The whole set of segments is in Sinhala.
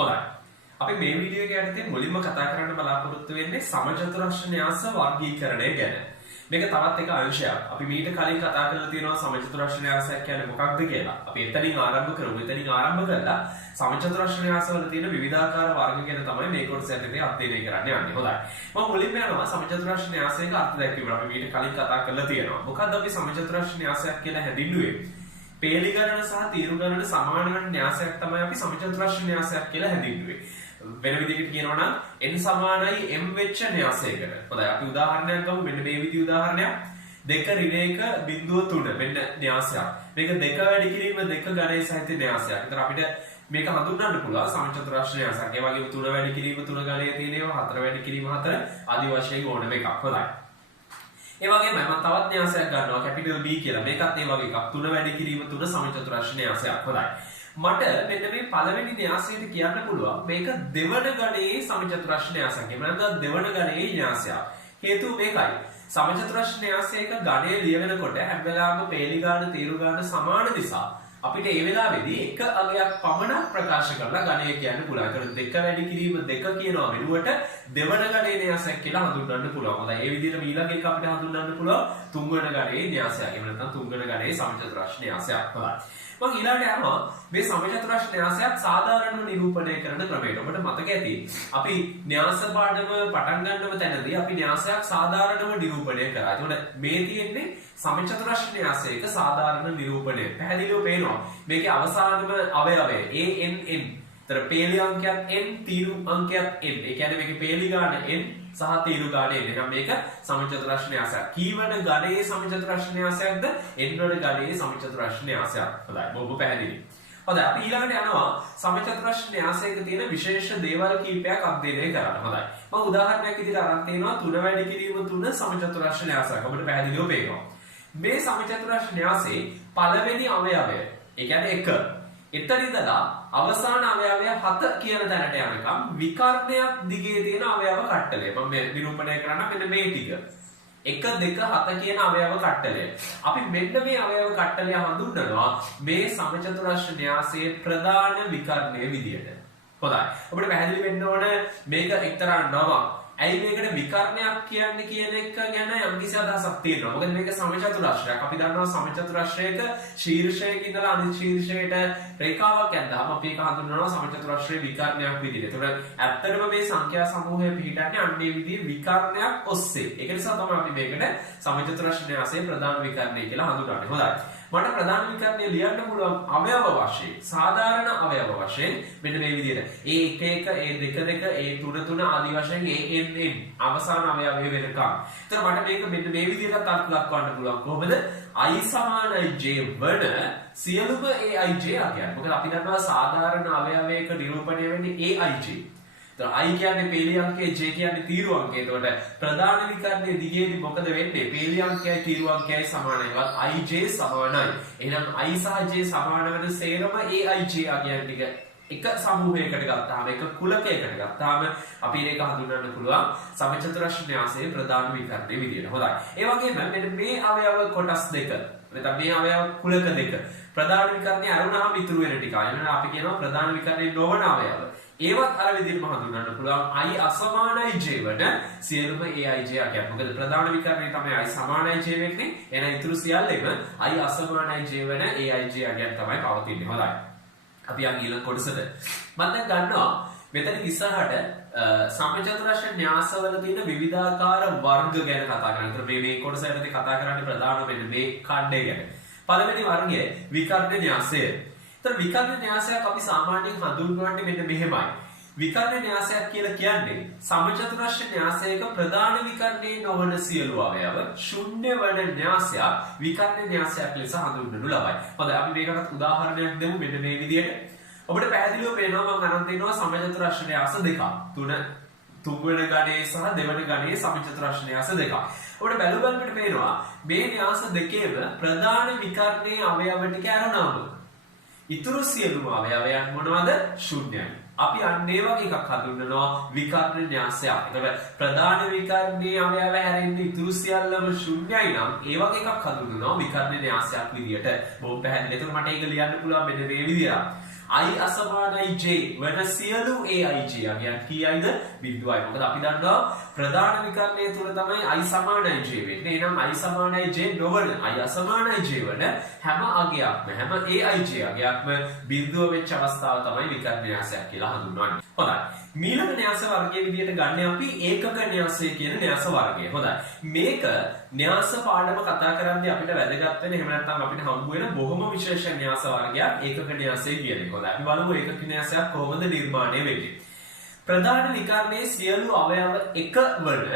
හොඳයි. අපි මේ වීඩියෝ එක යටතේ මුලින්ම කතා කරන්න බලාපොරොත්තු වෙන්නේ සමචතුරස්‍ර න්‍යාස වර්ගීකරණය ගැන. මේක තවත් එක අංශයක්. අපි මීට කලින් කතා කරලා තියෙනවා සමචතුරස්‍ර න්‍යාසයක් කියන්නේ මොකක්ද කියලා. අපි එතනින් ආරම්භ කරමු. එතනින් ආරම්භ කරලා සමචතුරස්‍ර න්‍යාසවල තියෙන විවිධාකාර වර්ග ගැන තමයි මේ කොටස යටතේ අධ්‍යයනය කරන්න යන්නේ. හොඳයි. මම මුලින්ම යනවා සමචතුරස්‍ර න්‍යාසයක අර්ථ දැක්වීම. අපි මීට කලින් කතා කරලා තියෙනවා. මොකද්ද අපි සමචතුරස්‍ර න්‍යාසයක් කියලා හැඳින්වුවේ? පේලි ගණන සහ තීරු ගණන සමාන වෙන න්‍යාසයක් තමයි අපි සමචතුරස්‍ර න්‍යාසයක් කියලා හැඳින්වුවේ. වෙන විදිහකට කියනවා නම් n සමානයි m වෙච්ච න්‍යාසයකට. හොඳයි අපි උදාහරණයක් ගමු. මෙන්න මේ විදිහ උදාහරණයක්. 2 ඍණ 1.3 මෙන්න න්‍යාසයක්. මේක 2 වැඩි කිරීම 2 ගණයේ සහිත න්‍යාසයක්. ඒතර අපිට මේක හඳුන්වන්න පුළුවන් සමචතුරස්‍ර න්‍යාසයක්. ඒ වගේම 3 වැඩි කිරීම 3 ගණයේ තියෙන ඒවා 4 වැඩි කිරීම 4 ආදි වශයෙන් ඕනම එකක්. හොඳයි. ඒ වගේම මම තවත් න්‍යාසයක් ගන්නවා කැපිටල් B කියලා. මේකත් ඒ වගේ එකක්. 3 වැඩි කිරීම 3 සමචතුරස්‍ර න්‍යාසයක්. හොඳයි. මට මෙන්න මේ පළවෙනි න්‍යාසයට කියන්න පුළුවන් මේක දෙවන ගණයේ සමචතුරස්‍ර න්‍යාසයක්. එහෙම නැත්නම් දෙවන ගණයේ න්‍යාසයක්. හේතුව මේකයි. සමචතුරස්‍ර න්‍යාසයක ගණය ලියවෙනකොට හැම වෙලාවෙම පේලි ගාන තීරු ගාන සමාන නිසා අපිට ඒ වෙලාවේදී එක අගයක් පමණක් ප්‍රකාශ කරලා ගණය කියන්න පුළුවන්. ඒකට දෙක වැඩි කිරීම දෙක කියනවා වෙනුවට දෙවන ගණයේ න්‍යාසයක් කියලා හඳුන්වන්න පුළුවන්. හොඳයි. ඒ විදිහට ඊළඟ එක අපිට හඳුන්වන්න පුළුවන් තුන්වන ගණයේ න්‍යාසයක්. එහෙම නැත්නම් තුන්වන ගණයේ සමචතුරස්‍ර න්‍යාසයක්. හොඳයි. මම ඊළඟට යනවා මේ සමචතුරස්‍ර න්‍යාසයක් සාධාරණව නිරූපණය කරන ක්‍රමයට. ඔබට මතක ඇති අපි න්‍යාස පාඩම පටන් ගන්නව තැනදී අපි න්‍යාසයක් සාධාරණව නිරූපණය කරා. ඒකට මේ තියෙන්නේ සමචතුරස්‍ර න්‍යාසයක සාධාරණ නිරූපණය. පැහැදිලිව පේනවා. මේකේ අවසානම අවයවය ANN. තර පේලි අංකයක් n තීරු අංකයක් n. ඒ කියන්නේ මේකේ පේලි ගාන n සහ තීරු ගාන n. එහෙනම් මේක සමචතුරස්‍ර න්‍යාසයක්. කීවන ගණයේ සමචතුරස්‍ර න්‍යාසයක්ද? n වන ගණයේ සමචතුරස්‍ර න්‍යාසයක්. හොඳයි. බොහොම පැහැදිලි. හොඳයි. අපි ඊළඟට යනවා සමචතුරස්‍ර න්‍යාසයක තියෙන විශේෂ දේවල් කීපයක් අධ්‍යයනය කරන්න. හොඳයි. මම උදාහරණයක් විදිහට අරන් තියෙනවා 3 වැඩි කිරීම 3 සමචතුරස්‍ර න්‍යාසයක්. ඔබට පැහැදිලිව පේනවා. මේ සමචතුරස්‍ර න්‍යාසයේ පළවෙනි අවයවය, ඒ කියන්නේ 1 එතන ඉඳලා අවසාන අවයවය 7 කියන තැනට යනකම් විකර්ණයක් දිගේ තියෙන අවයව කට්ටලය. මම මේ නිරූපණය කරන්න මෙන්න මේ ටික. 1 2 7 කියන අවයව කට්ටලය. අපි මෙන්න මේ අවයව කට්ටලය හඳුන්වනවා මේ සමචතුරස්‍ර න්‍යාසයේ ප්‍රධාන විකර්ණය විදියට. හොඳයි. අපිට පැහැදිලි වෙන්න ඕන මේක එක්තරා නමක්. ඇයි මේකට විකර්ණයක් කියන්නේ කියන එක ගැන යම්කිසි අදහසක් තියෙනවා. මොකද මේක සමචතුරස්‍රයක්. අපි දන්නවා සමචතුරස්‍රයක ශීර්ෂයක ඉඳලා අනිත් ශීර්ෂයට රේඛාවක් ඇඳහම අපි ඒක හඳුන්වනවා සමචතුරස්‍රයේ විකර්ණයක් විදිහට. ඒතකොට ඇත්තටම මේ සංඛ්‍යා සමූහය පිළිටන්නේ අන්නේ විදිහේ විකර්ණයක් ඔස්සේ. ඒක නිසා තමයි අපි මේකට සමචතුරස්‍ර න්‍යාසයේ ප්‍රධාන විකර්ණය කියලා හඳුන්වන්නේ. හොඳයි. මට ප්‍රධාන විකර්ණය ලියන්න පුළුවන් අවයව වශයෙන් සාධාරණ අවයව වශයෙන් මෙන්න මේ විදිහට A11 A22 A33 ආදී වශයෙන් ANN අවසාන අවයවය වෙනකම්. එතන මට මේක මෙන්න මේ විදිහට අර්ථ දක්වන්න පුළුවන්. කොහොමද? I සමානයි J වන සියලුම AIJ අගයන්. මොකද අපි දන්නවා සාධාරණ අවයවයක නිරූපණය වෙන්නේ AIJ. I කියන්නේ පේලි අංකය, J කියන්නේ තීරු අංකය. එතකොට ප්‍රධාන විකර්ණයේ දිගේදී මොකද වෙන්නේ? පේලි අංකයයි තීරු අංකයයි සමානයි. IJ සමානයි. එහෙනම් I සහ J සමාන වෙන සේරම AIJ අගයන් ටික එක සමූහයකට ගත්තාම, එක කුලකයකට ගත්තාම අපි මේක හඳුන්වන්න පුළුවන් සමචතුරස්‍ර න්‍යාසයේ ප්‍රධාන විකර්ණයේ විදියට. හොඳයි. ඒ වගේම මෙන්න මේ අවයව කොටස් දෙක, නැත්නම් මේ අවයව කුලක දෙක ප්‍රධාන විකර්ණයේ අරුණාම ඉතුරු වෙන ටික. එනවා අපි කියනවා ප්‍රධාන විකර්ණයේ නොවන අවයව. ඒවත් අර විදිහටම හඳුන්වන්න පුළුවන් I අසමානයි J වන සියලුම AIJ අගයන්. මොකද ප්‍රධාන විකර්ණයේ තමයි I සමානයි J වෙන්නේ. එහෙනම් ඉතුරු සියල්ලෙම I අසමානයි J වන AIJ අගයන් තමයි පවතින්නේ. හොඳයි. අපි යන් ඊළඟ කොටසට. මම දැන් ගන්නවා මෙතන ඉස්සරහට සමචතුරස්‍ර න්‍යාසවල තියෙන විවිධාකාර වර්ග ගැන කතා කරනවා. ඒතර මේ කොටස යටතේ කතා කරන්නේ ප්‍රධානම වෙන්නේ මේ ඛණ්ඩය ගැන. පළවෙනි වර්ගය විකර්ණ න්‍යාසය. ඒතර විකර්ණ න්‍යාසයක් අපි සාමාන්‍යයෙන් හඳුන්වන්නේ මෙන්න මෙහෙමයි. විකර්ණ න්‍යාසයක් කියලා කියන්නේ සමචතුරස්‍ර න්‍යාසයක ප්‍රධාන විකර්ණයේ නොවන සියලු අවයව ශුන්‍ය වන න්‍යාසයක් විකර්ණ න්‍යාසයක් ලෙස හඳුන්වනු ලබයි. හොඳයි අපි මේකට උදාහරණයක් දෙමු මෙන්න මේ විදිහට. ඔබට පැහැදිලිව පේනවා මම අරන් දෙනවා සමචතුරස්‍ර න්‍යාස දෙකක්. තුන්වන ගණයේ සහ දෙවන ගණයේ සමචතුරස්‍ර න්‍යාස දෙකක්. ඔබට බැලුවල්පිට පේනවා මේ න්‍යාස දෙකේම ප්‍රධාන විකර්ණයේ අවයව ටික අරනවම ඉතුරු සියලුම අවයවයන් මොනවද? ශුන්‍යයි. අපි අන්න ඒ වගේ එකක් හඳුන්වනවා විකර්ණ න්‍යාසයක්. ඒතකොට ප්‍රධාන විකර්ණයේ අවයව හැරෙන්නේ ඉතුරු සියල්ලම ශුන්‍යයි නම් ඒ වගේ එකක් හඳුන්වනවා විකර්ණ න්‍යාසයක් විදියට. බොහොම පැහැදිලි. ඒතකොට මට ඒක ලියන්න පුළුවන් මෙන්න මේ විදියට. i අසමානයි j වෙන සියලු aij අගයන් කීයයිද? බිඳුවයි. මොකද අපි දන්නවා ප්‍රධාන විකරණය තුල තමයි i සමානයි j වෙන්නේ. එහෙනම් i සමානයි j නොවන i අසමානයි j වන හැම අගයක්ම හැම aij අගයක්ම බිඳුව වෙච්ච අවස්ථාව තමයි විකරණ න්‍යාසයක් කියලා හඳුන්වන්නේ. හොඳයි. මීළඟ න්‍යාස වර්ගයේ විදිහට ගන්න අපි ඒකක න්‍යාසය කියන න්‍යාස වර්ගය. හොඳයි. මේක න්‍යාස පාඩම කතා කරද්දී අපිට වැදගත් වෙන එහෙම නැත්නම් අපිට හම්බ වෙන බොහොම විශේෂ න්‍යාස වර්ගයක් ඒකක න්‍යාසය කියන එක. හොඳයි. අපි බලමු ඒකක න්‍යාසයක් කොහොමද නිර්මාණය වෙන්නේ. ප්‍රධාන විකරණයේ සියලු අවයව එක වන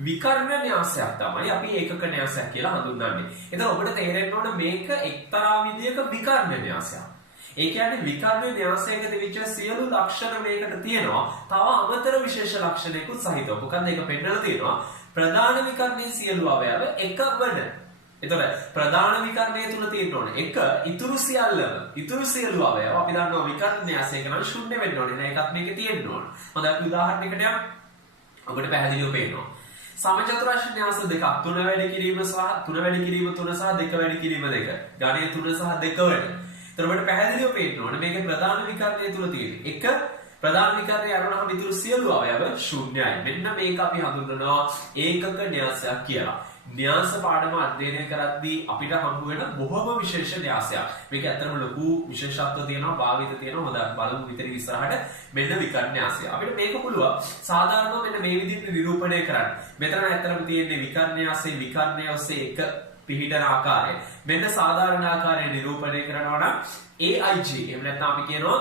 විකර්ණ න්‍යාසයක් තමයි අපි ඒකක න්‍යාසයක් කියලා හඳුන්වන්නේ. එතකොට ඔබට තේරෙන්න ඕන මේක එක්තරා විදියක විකර්ණ න්‍යාසයක්. ඒ කියන්නේ විකර්ණ න්‍යාසයක තිබිච්ච සියලු ලක්ෂණ මේකට තියෙනවා. තව අමතර විශේෂ ලක්ෂණයකුත් සහිතව. මොකක්ද ඒක පෙන්නලා තියෙනවා? ප්‍රධාන විකර්ණයේ සියලු අවයව එක වන. එතකොට ප්‍රධාන විකර්ණය තුල තියෙන්න ඕනේ එක ඉතුරු සියලු අවයව අපි දන්නවා විකර්ණ න්‍යාසයක නම් ශුන්‍ය වෙන්න ඕනේ. නේද? ඒකත් මේකේ තියෙන්න ඕන. හොඳයි අපි උදාහරණයකට යමු. ඔබට පැහැදිලිව පේනවා. සමචතුරාර්ය න්‍යාස දෙකක් 3 වැඩි කිරීම සහ 3 වැඩි කිරීම 3 සහ 2 වැඩි කිරීම 2. ගණය 3 සහ 2 වැඩි. එතකොට පැහැදිලිව පේන්න ඕනේ මේකේ ප්‍රධාන විකර්ණය තුල තියෙන එක ප්‍රධාන විකර්ණය අරනහම ඉතුරු සියලු අවයව ශූන්‍යයි. මෙන්න මේක අපි හඳුන්වනවා ඒකක න්‍යාසයක් කියලා. න්‍යාස පාඩම අධ්‍යයනය කරද්දී අපිට හම්බ වෙන බොහොම විශේෂ න්‍යාසයක්. මේක ඇත්තටම ලොකු විශේෂත්ව තියෙනවා, භාවිත තියෙනවා. හොඳ බලමු විතර ඉස්සරහට මෙන්න විකර්ණ න්‍යාසය. අපිට මේක පුළුවන් සාධාරණව මෙන්න මේ විදිහට නිරූපණය කරන්න. මෙතන ඇත්තටම තියෙන්නේ විකර්ණ න්‍යාසයේ විකර්ණය ඔස්සේ එක පිහිටන ආකාරය. මෙන්න සාධාරණ ආකාරය නිරූපණය කරනවා නම් aij එහෙම නැත්නම් අපි කියනවා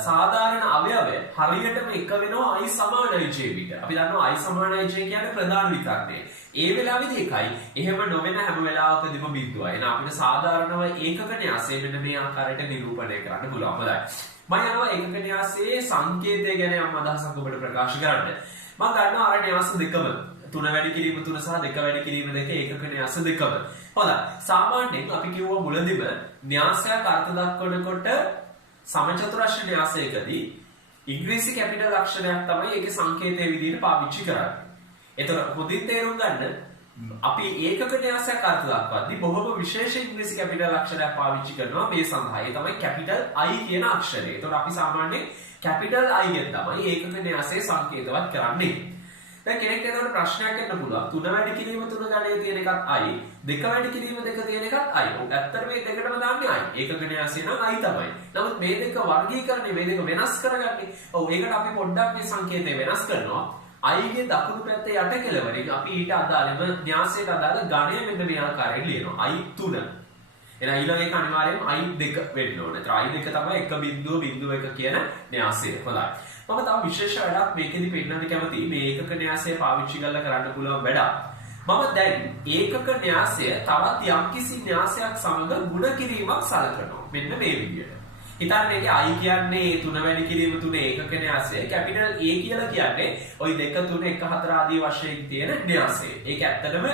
සාධාරණ අවයවය හරියටම එක වෙනවා i සමානයි j විට. අපි දන්නවා i සමානයි j කියන්නේ ප්‍රධාන විකර්ණය. ඒ වෙලාවේදී එකයි. එහෙම නොවන හැම වෙලාවකදීම බිඳුවයි. එහෙනම් අපිට සාධාරණව ඒකක න්‍යාසය මෙන්න මේ ආකාරයට නිරූපණය කරන්න පුළුවන්. හොඳයි. මම යනවා ඒකක න්‍යාසයේ සංකේතය ගැන යම් අදහසක් ඔබට ප්‍රකාශ කරන්න. මම ගන්නවා අර න්‍යාස දෙකම 3 වැඩි කිරීම 3 සහ 2 වැඩි කිරීම 2 ඒකක න්‍යාස දෙකම. හොඳයි. සාමාන්‍යයෙන් අපි කිව්වා මුලදිම න්‍යාසයක් අර්ථ දක්වනකොට සමචතුරාර්ය න්‍යාසයකදී ඉංග්‍රීසි කැපිටල් අක්ෂරයක් තමයි ඒකේ සංකේතයේ විදිහට පාවිච්චි කරන්නේ. එතකොට පොදින් තේරුම් ගන්න අපි ඒකක න්‍යාසයක් අර්ථ දක්වද්දී බොහොම විශේෂ ඉංග්‍රීසි කැපිටල් අක්ෂරයක් පාවිච්චි කරනවා මේ සඳහා. ඒ තමයි කැපිටල් I කියන අක්ෂරය. එතකොට අපි සාමාන්‍යයෙන් කැපිටල් I ගෙන් තමයි ඒකක න්‍යාසය සංකේතවත් කරන්නේ. දැන් කෙනෙක්ට එතකොට ප්‍රශ්නයක් එන්න පුළුවන්. 3 වැඩි කිරීම 3 ගණයේ තියෙන එකත් I, 2 වැඩි කිරීම 2 තියෙන එකත් I. ඔව් ඇත්තට මේ දෙකටම දාන්නේ I. ඒකක න්‍යාසය නම් I තමයි. නමුත් මේ දෙක වර්ගීකරණය මේ දෙක වෙනස් කරගන්නේ. ඔව් ඒකට අපි පොඩ්ඩක් මේ සංකේතය වෙනස් කරනවා. I ගේ දකුණු පැත්තේ යට කෙළවරින් අපි ඊට අදාළම න්‍යාසයට අදාළ ගණය මෙන්න මේ ආකාරයෙන් ලියනවා. I 3. එහෙනම් ඊළඟ එක අනිවාර්යයෙන්ම I 2 වෙන්න ඕනේ. ඒතර I 2 තමයි 1.1 කියන න්‍යාසය. හොඳයි. මම තව විශේෂ වැඩක් මේකෙදි පෙන්නන්න කැමතියි. මේ ඒකක න්‍යාසය පාවිච්චි කරලා කරන්න පුළුවන් වැඩක්. මම දැන් ඒකක න්‍යාසය තවත් යම්කිසි න්‍යාසයක් සමග ගුණ කිරීමක් සලකනවා. මෙන්න මේ විදිහට. හිතන්න මේකේ I කියන්නේ 3 වැඩි කිරීම 3 ඒකක න්‍යාසය. කැපිටල් A කියලා කියන්නේ ওই 2 3 1 4 ආදී වශයෙන් තියෙන න්‍යාසය. ඒක ඇත්තටම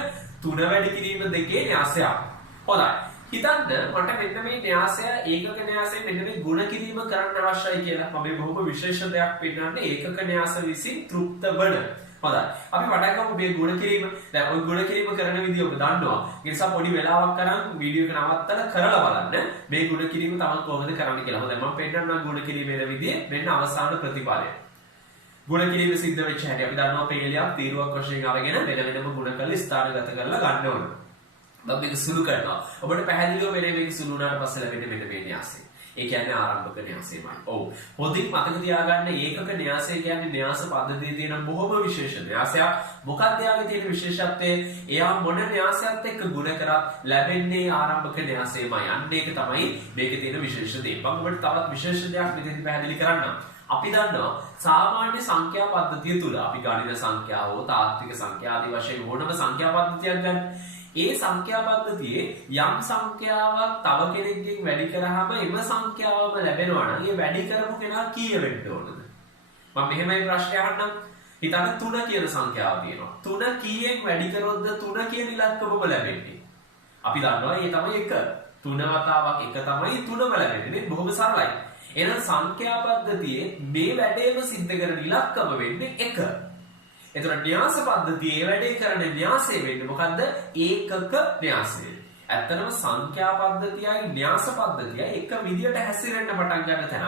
3 වැඩි කිරීම 2 න්‍යාසයක්. හොඳයි. හිතන්න මට මෙන්න මේ න්‍යාසය ඒකක න්‍යාසය මෙන්න මේ ගුණ කිරීම කරන්න අවශ්‍යයි කියලා. මම මේ බොහොම විශේෂ දෙයක් පෙන්නන්නේ ඒකක න්‍යාස විසින් තෘප්ත වන. හොඳයි. අපි වඩා ගමු මේ ගුණ කිරීම. දැන් ওই ගුණ කිරීම කරන විදිය ඔබ දන්නවා. ඒ නිසා පොඩි වෙලාවක් අරන් වීඩියෝ එක නවත්තලා කරලා බලන්න මේ ගුණ කිරීම තමයි කොහොමද කරන්න කියලා. හොඳයි. මම පෙන්නන්නම් ගුණ කිරීම වෙන විදිය. මෙන්න අවසාන ප්‍රතිඵලය. ගුණ කිරීම සිද්ධ වෙච්ච හැටි අපි දන්නවා පේලියක් තීරුවක් වශයෙන් අරගෙන වෙන වෙනම ගුණ කරලා ස්ථානගත කරලා ගන්න ඕනේ. මම මේක සුළු කරනවා. ඔබට පැහැදිලිව වෙලේ මේක සුළු වුණාට පස්සේ ලැබෙන්නේ මෙන්න මේ න්‍යාසය. ඒ කියන්නේ ආරම්භක න්‍යාසයමයි. ඔව්. හොඳින් මතක තියාගන්න ඒකක න්‍යාසය කියන්නේ න්‍යාස පද්ධතියේ තියෙන බොහොම විශේෂ න්‍යාසයක්. මොකක්ද යාගේ තියෙන විශේෂත්වය? එයා මොන න්‍යාසයත් එක්ක ගුණ කරත් ලැබෙන්නේ ආරම්භක න්‍යාසයමයි. අන්න ඒක තමයි මේකේ තියෙන විශේෂ දේ. මම ඔබට තවත් විශේෂ දෙයක් මෙතෙන්දි පැහැදිලි කරන්නම්. අපි දන්නවා සාමාන්‍ය සංඛ්‍යා පද්ධතිය තුල අපි ගණිත සංඛ්‍යා හෝ තාත්වික සංඛ්‍යා ආදී වශයෙන් ඕනම සංඛ්‍යා පද්ධතියක් ගන්න. ඒ සංඛ්‍යා පද්ධතියේ යම් සංඛ්‍යාවක් තව කෙනෙක්ගෙන් වැඩි කරාම එම සංඛ්‍යාවම ලැබෙනවා නම් ඒ වැඩි කරපු කෙනා කීය වෙන්න ඕනද? මම මෙහෙමයි ප්‍රශ්නය අහන්නම්. හිතන්න 3 කියන සංඛ්‍යාව තියෙනවා. 3 කීයෙන් වැඩි කරොත්ද 3 කියන ඉලක්කමම ලැබෙන්නේ? අපි දන්නවා ඒ තමයි 1. 3 වතාවක් 1 තමයි 3ම ලැබෙන්නේ. බොහොම සරලයි. එහෙනම් සංඛ්‍යා පද්ධතියේ මේ වැඩේම සිද්ධ කරන ඉලක්කම වෙන්නේ 1. එතකොට න්‍යාස පද්ධතියේ වැඩේ කරන න්‍යාසය වෙන්නේ මොකද්ද? ඒකක න්‍යාසය. ඇත්තටම සංඛ්‍යා පද්ධතියයි න්‍යාස පද්ධතියයි එක විදියට හැසිරෙන්න පටන් ගන්න තැන.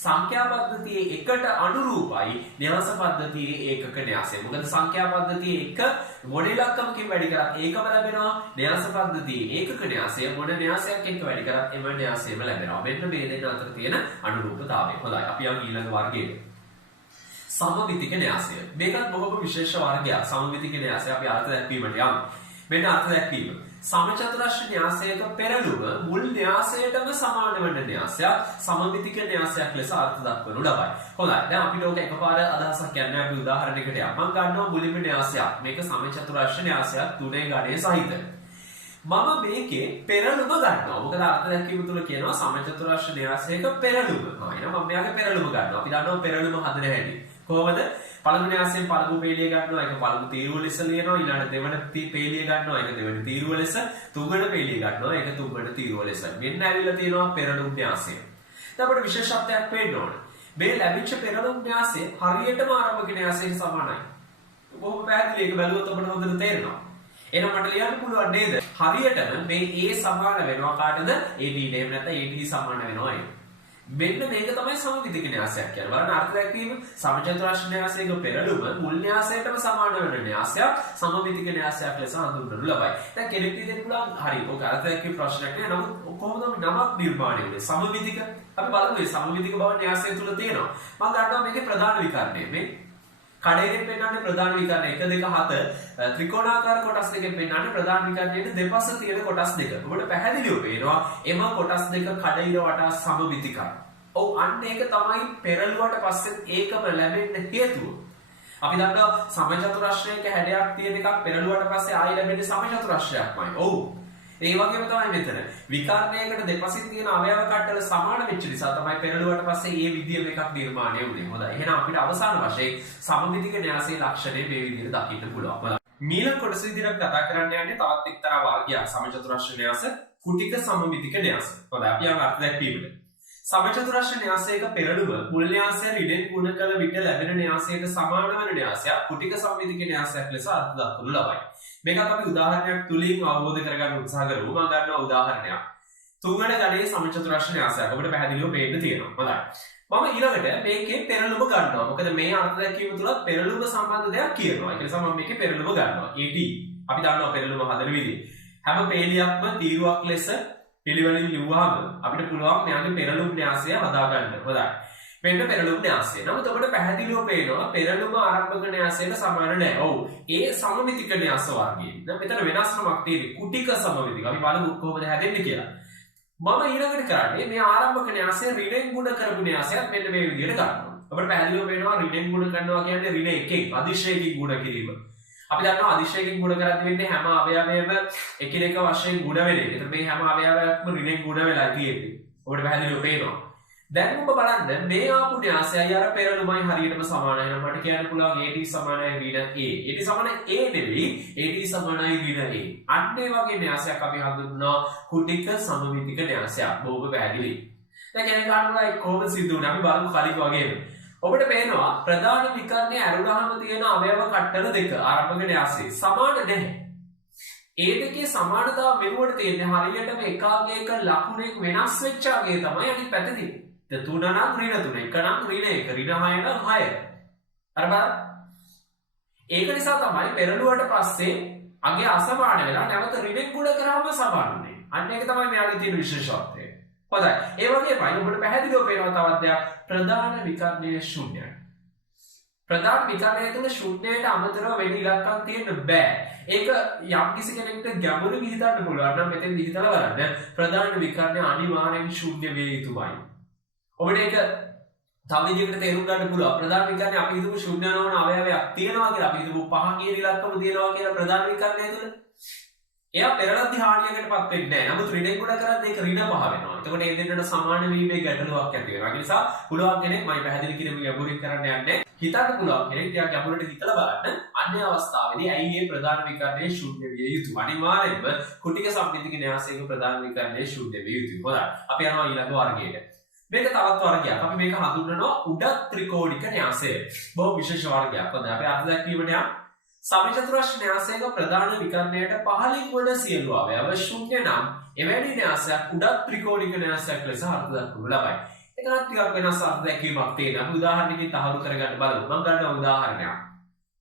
සංඛ්‍යා පද්ධතියේ එකට අනුරූපයි න්‍යාස පද්ධතියේ ඒකක න්‍යාසය. මොකද සංඛ්‍යා පද්ධතියේ එක මොන ඉලක්කමකින් වැඩි කරත් ඒකම ලැබෙනවා. න්‍යාස පද්ධතියේ ඒකක න්‍යාසය මොන න්‍යාසයක් එක්ක වැඩි කරත් එම න්‍යාසයම ලැබෙනවා. මෙන්න මේ දෙක අතර තියෙන අනුරූපතාවය. හොඳයි. අපි යමු ඊළඟ වර්ගයට. සමමිතික න්‍යාසය. මේකත් බොහොම විශේෂ වර්ගයක්. සමමිතික න්‍යාසය අපි අර්ථ දැක්වීමට යමු. මෙන්න අර්ථ දැක්වීම. සමචතුරස්‍ර න්‍යාසයක පෙරළුම මුල් න්‍යාසයටම සමාන වන න්‍යාසයක් සමමිතික න්‍යාසයක් ලෙස අර්ථ දක්වනු ලබයි. හොඳයි. දැන් අපිට ඕක එකපාර අදහසක් කියන්න අපි උදාහරණයකට යමු. මම ගන්නවා මුලින්ම න්‍යාසයක්. මේක සමචතුරස්‍ර න්‍යාසයක් 3 ගණයේ සහිත. මම මේකේ පෙරළුම ගන්නවා. මොකද අර්ථ දැක්වීම තුල කියනවා සමචතුරස්‍ර න්‍යාසයක පෙරළුම. එහෙනම් මම මෙයාගේ පෙරළුම ගන්නවා. අපි දන්නවා පෙරළුම හදන හැටි. කොහොමද? පළමු න්‍යාසයෙන් පළමු පේලිය ගන්නවා. ඒක පළමු තීරුව ලෙස ලියනවා. ඊළඟ දෙවන පේලිය ගන්නවා. ඒක දෙවන තීරුව ලෙස. තුන්වන පේලිය ගන්නවා. ඒක තුන්වන තීරුව ලෙස. මෙන්න ඇවිල්ලා තියෙනවා පෙරළුම් න්‍යාසය. දැන් අපිට විශේෂත්වයක් වෙන්න ඕන. මේ ලැබිච්ච පෙරළුම් න්‍යාසය හරියටම ආරම්භක න්‍යාසයෙන් සමානයි. බොහොම පැහැදිලි. ඒක බැලුවොත් අපිට හොඳට තේරෙනවා. එහෙනම් මට ලියන්න පුළුවන් නේද? හරියටම මේ A සමාන වෙනවා කාටද? AD එහෙම නැත්නම් AD සමාන වෙනවා ඒක. මෙන්න මේක තමයි සමමිතික න්‍යාසයක් කියන්නේ. බලන්න අර්ථ දැක්වීම සමචතුරස්‍ර න්‍යාසයක පෙරළුම මුල් න්‍යාසයටම සමාන වෙන න්‍යාසයක් සමමිතික න්‍යාසයක් ලෙස හඳුන්වනු ලබයි. දැන් කෙනෙක් දෙන්න පුළුවන් හරි ඔක අර්ථ දැක්වීම ප්‍රශ්නයක් නෑ. නමුත් කොහොමද මේ නමක් නිර්මාණය වෙන්නේ? සමමිතික. අපි බලමු මේ සමමිතික බව න්‍යාසය තුල තියෙනවා. මම ගන්නවා මේකේ ප්‍රධාන විකරණය. මේ කඩේකින් පෙන්නන්නේ ප්‍රධාන විකරණ 1 2 7 ත්‍රිකෝණාකාර කොටස් දෙකෙන් පෙන්නන්නේ ප්‍රධාන විකරණයේ දෙපස තියෙන කොටස් දෙක. ඔබට පැහැදිලිව පේනවා එම කොටස් දෙක කඩිර වටා සමමිතිකයි. ඔව් අන්න ඒක තමයි පෙරළුවට පස්සේ ඒකම ලැබෙන්න හේතුව. අපි දන්නවා සමචතුරස්‍රයක හැඩයක් තියෙන එකක් පෙරළුවට පස්සේ ආයෙ ලැබෙන්නේ සමචතුරස්‍රයක්මයි. ඔව්. ඒ වගේම තමයි මෙතන විකර්ණයකට දෙපසින් තියෙන අවයව කට්ටල සමාන වෙච්ච නිසා තමයි පෙරළුවට පස්සේ මේ විදිහම එකක් නිර්මාණය වුනේ. හොඳයි. එහෙනම් අපිට අවසාන වශයෙන් සමමිතික න්‍යාසයේ ලක්ෂණය මේ විදිහට දකින්න පුළුවන්. මීළඟ කොටස විදිහට කතා කරන්න යන්නේ තවත් එක්තරා වර්ගයක් සමචතුරස්‍ර න්‍යාස කුටික සමමිතික න්‍යාස. හොඳයි. අපි යමු අර්ථ දැක්වීමට. සමචතුරස්‍ර න්‍යාසයක පෙරළුම මුල් න්‍යාසය ඍණෙන් ගුණ කළ විට ලැබෙන න්‍යාසයට සමාන වන න්‍යාසයක් කුටික සමමිතික න්‍යාසයක් ලෙස අර්ථ දක්වනු ලබයි. මේකත් අපි උදාහරණයක් තුලින් අවබෝධ කරගන්න උත්සාහ කරමු. මම ගන්නවා උදාහරණයක්. තුන්වන ගණයේ සමචතුරස්‍ර න්‍යාසයක්. ඔබට පැහැදිලිව පේන්න තියෙනවා. හොඳයි. මම ඊළඟට මේකේ පෙරළුම ගන්නවා. මොකද මේ අර්ථ දැක්වීම තුල පෙරළුම සම්බන්ධ දෙයක් කියනවා. ඒ නිසා මම මේකේ පෙරළුම ගන්නවා. AD. අපි දන්නවා පෙරළුම හදන විදිහ. හැම පේලියක්ම තීරුවක් ලෙස පිළිවෙලින් ලිව්වහම අපිට පුළුවන් මෙයාගේ පෙරළුම් න්‍යාසය හදාගන්න. හොඳයි. මෙන්න පෙරළුම් න්‍යාසය. නමුත් ඔබට පැහැදිලිව පේනවා පෙරළුම ආරම්භක න්‍යාසයට සමාන නැහැ. ඔව්. ඒ සමමිතික න්‍යාස වර්ගයේ. දැන් මෙතන වෙනස්කමක් තියෙන්නේ. කුටික සමමිතික. අපි බලමු කොහොමද හැදෙන්නේ කියලා. මම ඊළඟට කරන්නේ මේ ආරම්භක න්‍යාසය ඍණෙන් ගුණ කරපු න්‍යාසයක් මෙන්න මේ විදිහට ගන්නවා. අපිට පැහැදිලිව පේනවා ඍණෙන් ගුණ කරනවා කියන්නේ ඍණ එකෙන් අදිශයකින් ගුණ කිරීම. අපි දන්නවා අදිශයකින් ගුණ කරද්දී වෙන්නේ හැම අවයවයක්ම එකිනෙක වශයෙන් ගුණ වෙන එක. ඒතර මේ හැම අවයවයක්ම ඍණෙන් ගුණ වෙලා තියෙන්නේ. ඔබට පැහැදිලිව පේනවා. දැන් ඔබ බලන්න මේ ආපු න්‍යාසයයි අර පෙරළුමයි හරියටම සමානයි. නම් මට කියන්න පුළුවන් AD සමානයි ඍණ A. AD සමානයි A නෙවෙයි AD සමානයි ඍණ A. අන්න ඒ වගේ න්‍යාසයක් අපි හඳුන්වනවා කුටික සමමිතික න්‍යාසයක්. බොහොම පැහැදිලි. දැන් කෙනෙක් අහනවා ඒක කොහොමද සිද්ධ වුනේ? අපි බලමු කලින් වගේම. ඔබට පේනවා ප්‍රධාන විකරණයේ ඇරුණාම තියෙන අවයව කට්ටල දෙක ආරම්භක න්‍යාසයේ සමාන නැහැ. ඒ දෙකේ සමානතාව මෙවුවට තියෙන්නේ හරියටම එකාගේක ලකුණෙන් වෙනස් වෙච්ච අගේ තමයි අනිත් පැත්තේ තියෙන්නේ. 3 නම් ඍණ 3, 1 නම් ඍණ 1, ඍණ 6 නම් 6. අර බලන්න. ඒක නිසා තමයි පෙරළුවට පස්සේ අගේ අසමාන වෙලා නැවත ඍණෙන් ගුණ කරාම සමාන වෙන්නේ. අන්න ඒක තමයි මෙයාගේ තියෙන විශේෂත්වය. හොඳයි. ඒ වගේමයි ඔබට පැහැදිලිව පේනවා තවත් දෙයක් ප්‍රධාන විකර්ණයේ ශූන්‍යයි. ප්‍රධාන විකර්ණය තුල ශූන්‍යයට අමතරව වෙන ඉලක්කම් තියෙන්න බෑ. ඒක යම් කිසි කෙනෙක්ට ගැඹුරින් හිතන්න පුළුවන් නම් මෙතෙන් හිතලා බලන්න ප්‍රධාන විකර්ණය අනිවාර්යෙන් ශූන්‍ය වේ යුතුමයි. ඔබට ඒක තව විදිහකට තේරුම් ගන්න පුළුවන්. ප්‍රධාන විකර්ණය අපි හිතමු ශූන්‍ය නොවන අවයවයක් තියෙනවා කියලා. අපි හිතමු 5 කියන ඉලක්කම තියෙනවා කියලා ප්‍රධාන විකර්ණය තුල. එයා පෙරලද්දි හානියකටපත් වෙන්නේ නැහැ. නමුත් ඍණෙන් ගුණ කරද්දී ඒක ඍණ 5 වෙනවා. එතකොට මේ දෙන්නට සමාන වීමේ ගැටලුවක් ඇති වෙනවා. ඒ නිසා පුළුවන් කෙනෙක් මම පැහැදිලි කිරීම ගැඹුරින් කරන්න යන්නේ. හිතන්න පුළුවන් කෙනෙක් ටිකක් ගැඹුරට හිතලා බලන්න. අන්නේ අවස්ථාවේදී ඇයි මේ ප්‍රධාන විකර්ණයේ ශූන්‍ය විය යුතු? අනිවාර්යයෙන්ම කුටික සම්පිතික න්‍යාසයක ප්‍රධාන විකර්ණයේ ශූන්‍ය විය යුතුයි. හොඳයි. අපි යනවා ඊළඟ වර්ගයට. මේක තවත් වර්ගයක්. අපි මේක හඳුන්වනවා උඩ ත්‍රිකෝණික න්‍යාසය. බොහොම විශේෂ වර්ගයක්. හොඳයි. අපි අර්ථ දැක්වීමට යමු. සමචතුරස්‍ර න්‍යාසයක ප්‍රධාන විකර්ණයට පහළින් වන සියලු අවයව ශූන්‍ය නම් එවැනි න්‍යාසයක් උඩ ත්‍රිකෝණික න්‍යාසයක් ලෙස අර්ථ දක්වනු ලබයි. ඒකත් ටිකක් වෙනස් අර්ථ දැක්වීමක් තියෙනවා. උදාහරණයකින් තහවුරු කරගන්න බලමු. මම ගන්න උදාහරණයක්.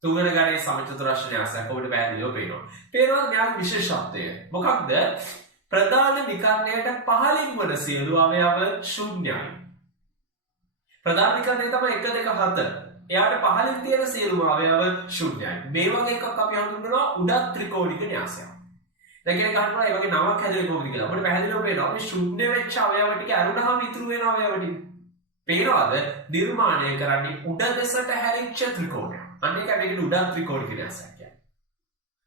තුන්වෙනි ගණයේ සමචතුරාර්ය න්‍යාසයක් ඔබට පැහැදිලිව පේනවා. පේනවා න්‍යාය විශේෂත්වය. මොකක්ද? ප්‍රධාන විකර්ණයට පහළින් වන සියලු අවයව ශූන්‍යයි. ප්‍රධාන විකර්ණය තමයි 1 2 7. එයාට පහළින් තියෙන සියලුම අවයව ශූන්‍යයි. මේ වගේ එකක් අපි හඳුන්වනවා උඩත් ත්‍රිකෝණික න්‍යාසයක්. දැන් කෙනෙක් අහනවා මේ වගේ නමක් හැදෙන්නේ කොහොමද කියලා. අපිට පැහැදිලිව පේනවා මේ ශූන්‍ය වෙච්ච අවයව ටික අරුණාම ඉතුරු වෙන අවයව ටික. පේනවාද? නිර්මාණය කරන්නේ උඩ දෙසට හැරිච්ච ත්‍රිකෝණයක්. අන්න ඒකයි මේකට උඩත් ත්‍රිකෝණික න්‍යාසයක් කියන්නේ.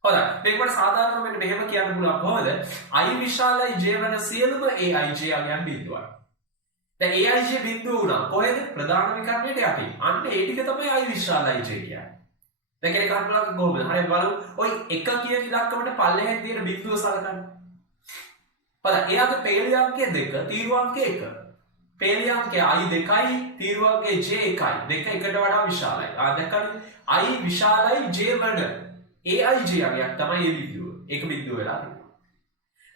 හොඳයි. මේකට සාධාරණව මෙන්න මෙහෙම කියන්න පුළුවන් කොහොමද? I විශාලයි J වෙන සියලුම AIJ අගයන් බිඳුවයි. දැන් AIJ බිඳුව උනා කොහෙද? ප්‍රධාන විකර්ණයට යටින්. අන්න ඒ ටික තමයි I විශාලයි J කියන්නේ. දැන් කෙනෙක් අහනවා කොහොමද? හරි බලමු. ওই 1 කියන ඉලක්කමට පල්ලෙහෙන් තියෙන බිඳුව සලකන්න. බලන්න. එයාගේ පේලි අංකය 2, තීරුව අංකය 1. පේලි අංකය I 2යි, තීරුව අංකය J 1යි. දෙක එකට වඩා විශාලයි. දැක්කද? I විශාලයි J වන AIJ අගයක් තමයි මේ බිඳුව. ඒක බිඳුව වෙලා තියෙනවා.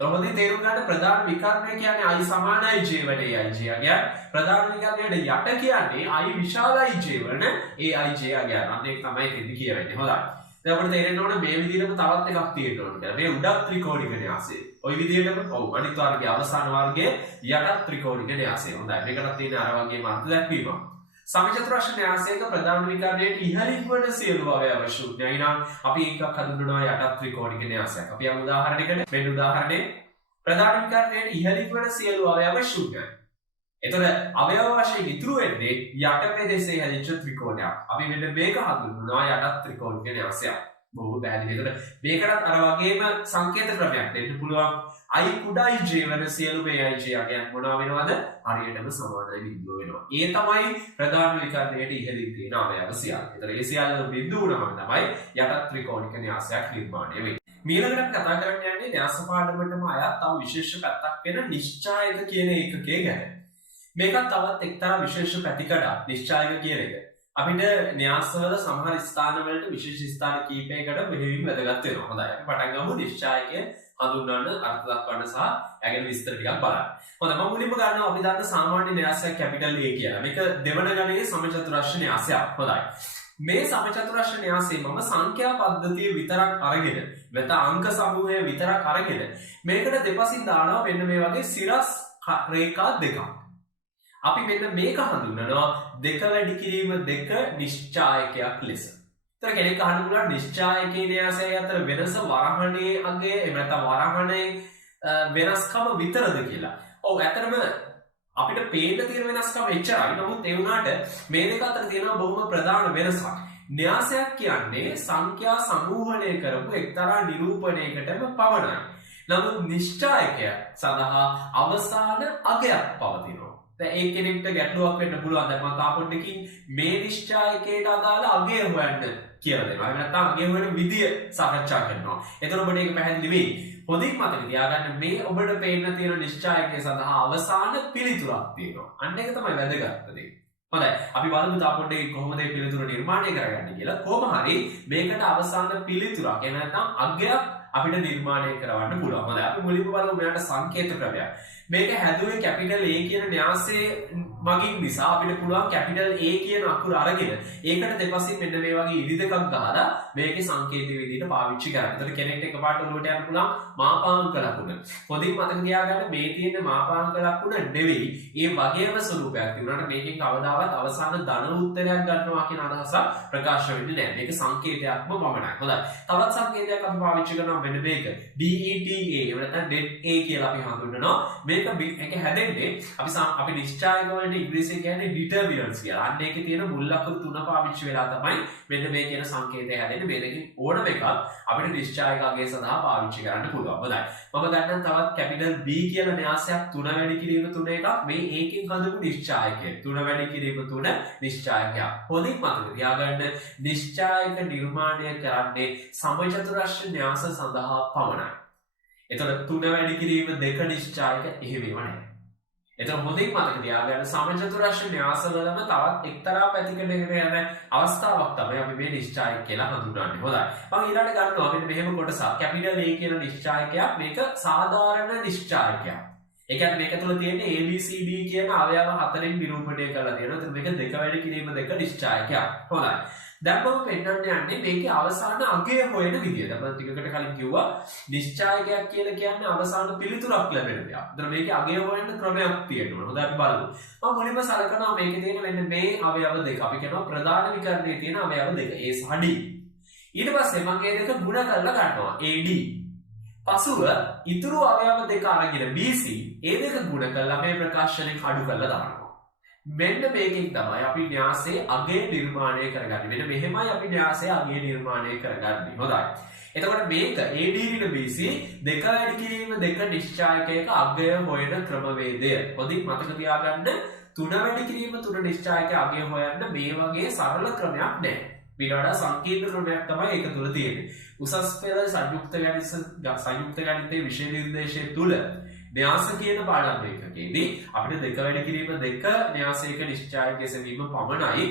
රොමදී තේරුම් ගන්න ප්‍රධාන විකර්ණය කියන්නේ I සමානයි J වන AIJ අගයක්. ප්‍රධාන විකර්ණයට යට කියන්නේ I විශාලයි J වන AIJ අගයක්. අන්න ඒක තමයි දෙවි කියවෙන්නේ. හොඳයි. දැන් අපිට තේරෙන්න ඕනේ මේ විදිහටම තවත් එකක් තියෙන්න ඕනේ කියලා. මේ උඩක් ත්‍රිකෝණික න්‍යාසය. ওই විදිහටම ඔව් අනිත් වර්ගයේ අවසාන වර්ගයේ යටත් ත්‍රිකෝණික න්‍යාසය. හොඳයි. මේකටත් තියෙන අර වගේම අර්ථ දැක්වීමක්. සමචතුරාර්ය න්‍යාසයක ප්‍රධාන විකර්ණයට ඉහළින් වන සියලු අවයව ශූන්‍යයි නම් අපි එකක් හඳුන්වනවා යටත් ත්‍රිකෝණික න්‍යාසයක්. අපි යමු උදාහරණයකට. මෙන්න උදාහරණේ ප්‍රධාන විකර්ණයට ඉහළින් වන සියලු අවයව ශූන්‍යයි. එතකොට අවයව වශයෙන් ඉතුරු වෙන්නේ යට ප්‍රදේශයේ හැදිච්ච ත්‍රිකෝණයක්. අපි මෙන්න මේක හඳුන්වනවා යටත් ත්‍රිකෝණික න්‍යාසයක්. බොහෝ පැහැදිලි. එතකොට මේකටත් අර වගේම සංකේත ක්‍රමයක් දෙන්න පුළුවන්. I කුඩායි J වෙන සියලුම AIJ අගයන් මොනවා වෙනවද? හරියටම සමානයි බිඳුව වෙනවා. ඒ තමයි ප්‍රධාන විකර්ණයට ඉහළින් තියෙන අවයව සියල්ල. එතකොට ඒ සියල්ල බිඳුව වුණාම තමයි යටත් ත්‍රිකෝණික න්‍යාසයක් නිර්මාණය වෙන්නේ. ඊළඟට කතා කරන්න යන්නේ න්‍යාස පාඩමටම අයත් තව විශේෂ පැත්තක් වෙන නිශ්චායක කියන ඒකකය ගැන. මේකත් තවත් එක්තරා විශේෂ පැතිකඩක් නිශ්චායක කියන එක. අපිට න්‍යාසවල සමහර ස්ථානවලට විශේෂ ස්ථාන කීපයකට මෙහෙයවීම වැදගත් වෙනවා. හොඳයි. අපි පටන් ගමු නිශ්චායකය හඳුන්වන්න, අර්ථ දක්වන්න සහ ඒගෙන විස්තර ටිකක් බලන්න. හොඳයි. මම මුලින්ම ගන්නවා අපි දන්න සාමාන්‍ය න්‍යාසයක් කැපිටල් A කියලා. මේක දෙවන ගණයේ සමචතුරාර්ය න්‍යාසයක්. හොඳයි. මේ සමචතුරාර්ය න්‍යාසයේ මම සංඛ්‍යා පද්ධතිය විතරක් අරගෙන නැත්නම් අංක සමූහය විතරක් අරගෙන මේකට දෙපසින් දානවා මෙන්න මේ වගේ සිරස් රේඛා දෙකක්. අපි මෙන්න මේක හඳුන්වනවා 2 වැඩි කිරීම 2 නිශ්චායකයක් ලෙස. ඒතර කෙනෙක් අහන්න පුළුවන් නිශ්චායකයේ න්‍යාසය අතර වෙනස වරහණේ අගය එහෙම නැත්නම් වරහණේ වෙනස්කම විතරද කියලා. ඔව් ඇත්තටම අපිට පේන්න තියෙන වෙනස්කම එච්චරයි. නමුත් ඒ වුණාට මේ දෙක අතර තියෙනවා බොහොම ප්‍රධාන වෙනසක්. න්‍යාසයක් කියන්නේ සංඛ්‍යා සමූහණය කරපු එක්තරා නිරූපණයකටම පමණයි. නමුත් නිශ්චායකය සඳහා අවසාන අගයක් පවතිනවා. දැන් ඒ කෙනෙක්ට ගැටලුවක් වෙන්න පුළුවන්. දැන් මම තාපොඩ්ඩකින් මේ නිශ්චායකයට අදාළ අගය හොයන්න කියලා දෙනවා. එහෙම නැත්නම් අගය හොයන විදිය සාකච්ඡා කරනවා. එතකොට ඔබට ඒක පැහැදිලි වෙයි. හොඳින් මතක තියාගන්න මේ ඔබට පේන්න තියෙන නිශ්චායකය සඳහා අවසාන පිළිතුරක් තියෙනවා. අන්න ඒක තමයි වැදගත් දේ. හොඳයි. අපි බලමු තාපොඩ්ඩකින් කොහොමද මේ පිළිතුර නිර්මාණය කරගන්නේ කියලා. කොහොම හරි මේකට අවසාන පිළිතුරක් එහෙම නැත්නම් අගයක් අපිට නිර්මාණය කරවන්න පුළුවන්. හොඳයි. අපි මුලින්ම බලමු මෙයාට සංකේත ක්‍රමයක්. මේක හැදුවේ කැපිටල් A කියන න්‍යාසයේ මගින් නිසා අපිට පුළුවන් කැපිටල් A කියන අකුර අරගෙන ඒකට දෙපසින් මෙන්න මේ වගේ ඉරි දෙකක් ගහලා මේකේ සංකේත විදිහට පාවිච්චි කරන්න. ඒතර කෙනෙක්ට එකපාරට ඔලුවට යන්න පුළුවන් මාපාංක ලකුණ. පොදින් මතක තියාගන්න මේ තියෙන මාපාංක ලකුණ නෙවෙයි. ඒ වගේම ස්වරූපයක් තිබුණාට මේකෙන් කවදාවත් අවසාන ධන උත්තරයක් ගන්නවා කියන අදහසක් ප්‍රකාශ වෙන්නේ නැහැ. මේක සංකේතයක්ම පමණයි. හොඳයි. තවත් සංකේතයක් අපි පාවිච්චි කරනවා මෙන්න මේක. DETA එහෙම නැත්නම් det A කියලා අපි හඳුන්වනවා. මේක හැදෙන්නේ අපි නිශ්චායක වලට ඉංග්‍රීසියෙන් කියන්නේ determinants කියලා. අන්න ඒකේ තියෙන මුල් අකුරු තුන පාවිච්චි වෙලා තමයි මෙන්න මේ කියන සංකේතය හැදෙන්නේ. මේකකින් ඕනම එකක් අපිට නිශ්චායක අගය සඳහා පාවිච්චි කරන්න පුළුවන්. හොඳයි. මම ගන්න තවත් කැපිටල් B කියලා න්‍යාසයක් 3 වැඩි කිරීම 3 එකක්. මේ ඒකෙන් හදපු නිශ්චායකය. 3 වැඩි කිරීම 3 නිශ්චායකයක්. හොඳින් මතක තියාගන්න නිශ්චායක නිර්මාණය කරන්නේ සමචතුරාර්ය න්‍යාස සඳහා පමණයි. එතකොට 3 වැඩි කිරීම 2 නිශ්චායක එහෙමම නැහැ. එතකොට හොඳින් මතක තියාගන්න සමචතුරාර්ය න්‍යාසවලම තවත් එක්තරා පැතිකඩයකට යන අවස්ථාවක් තමයි අපි මේ නිශ්චායක කියලා හඳුන්වන්නේ. හොඳයි. මම ඊළඟට ගන්නවා මෙන්න මෙහෙම කොටසක්. කැපිටල් A කියන නිශ්චායකයක් මේක සාධාරණ නිශ්චායකයක්. ඒ කියන්නේ මේක තුල තියෙන ABCD කියන අවයව හතරෙන් නිරූපණය කරලා තියෙනවා. එතකොට මේක දෙක වැඩි කිරීම දෙක නිශ්චායකයක්. හොඳයි. දැන් මම පෙන්නන්න යන්නේ මේකේ අවසාන අගය හොයන විදිය. දැන් මම ටිකකට කලින් කිව්වා නිශ්චායකයක් කියලා කියන්නේ අවසාන පිළිතුරක් ලැබෙන දෙයක්. එතන මේකේ අගය හොයන්න ක්‍රමයක් තියෙනවා. හොඳයි අපි බලමු. මම මුලින්ම සලකනවා මේකේ තියෙන මෙන්න මේ අවයව දෙක. අපි කියනවා ප්‍රධාන විකරණයේ තියෙන අවයව දෙක A සහ D. ඊට පස්සේ මම මේ දෙක ගුණ කරලා ගන්නවා AD. පසුව ඉතුරු අවයව දෙක අරගෙන BC ඒ දෙක ගුණ කරලා මේ ප්‍රකාශනයෙන් අඩු කරලා දානවා. මෙන්න මේකෙන් තමයි අපි න්‍යාසයේ අගය නිර්මාණය කරගන්නේ. මෙන්න මෙහෙමයි අපි න්‍යාසයේ අගය නිර්මාණය කරගන්නේ. හොඳයි. එතකොට මේක AD ඍණ BC දෙක වැඩි කිරීම දෙක නිශ්චායකයක අගය හොයන ක්‍රමවේදය. පොඩි මතක තියාගන්න 3 වැඩි කිරීම 3 නිශ්චායකයේ අගය හොයන්න මේ වගේ සරල ක්‍රමයක් නැහැ. ඊට වඩා සංකීර්ණ ක්‍රමයක් තමයි ඒක තුල තියෙන්නේ. උසස් පෙළ සංයුක්ත ගණිතයේ විෂය නිර්දේශයේ තුල න්‍යාස කියන පාඩම් එකකදී අපිට දෙක වැඩි කිරීම දෙක න්‍යාසයක නිශ්චායකයේ සෙවීම පමණයි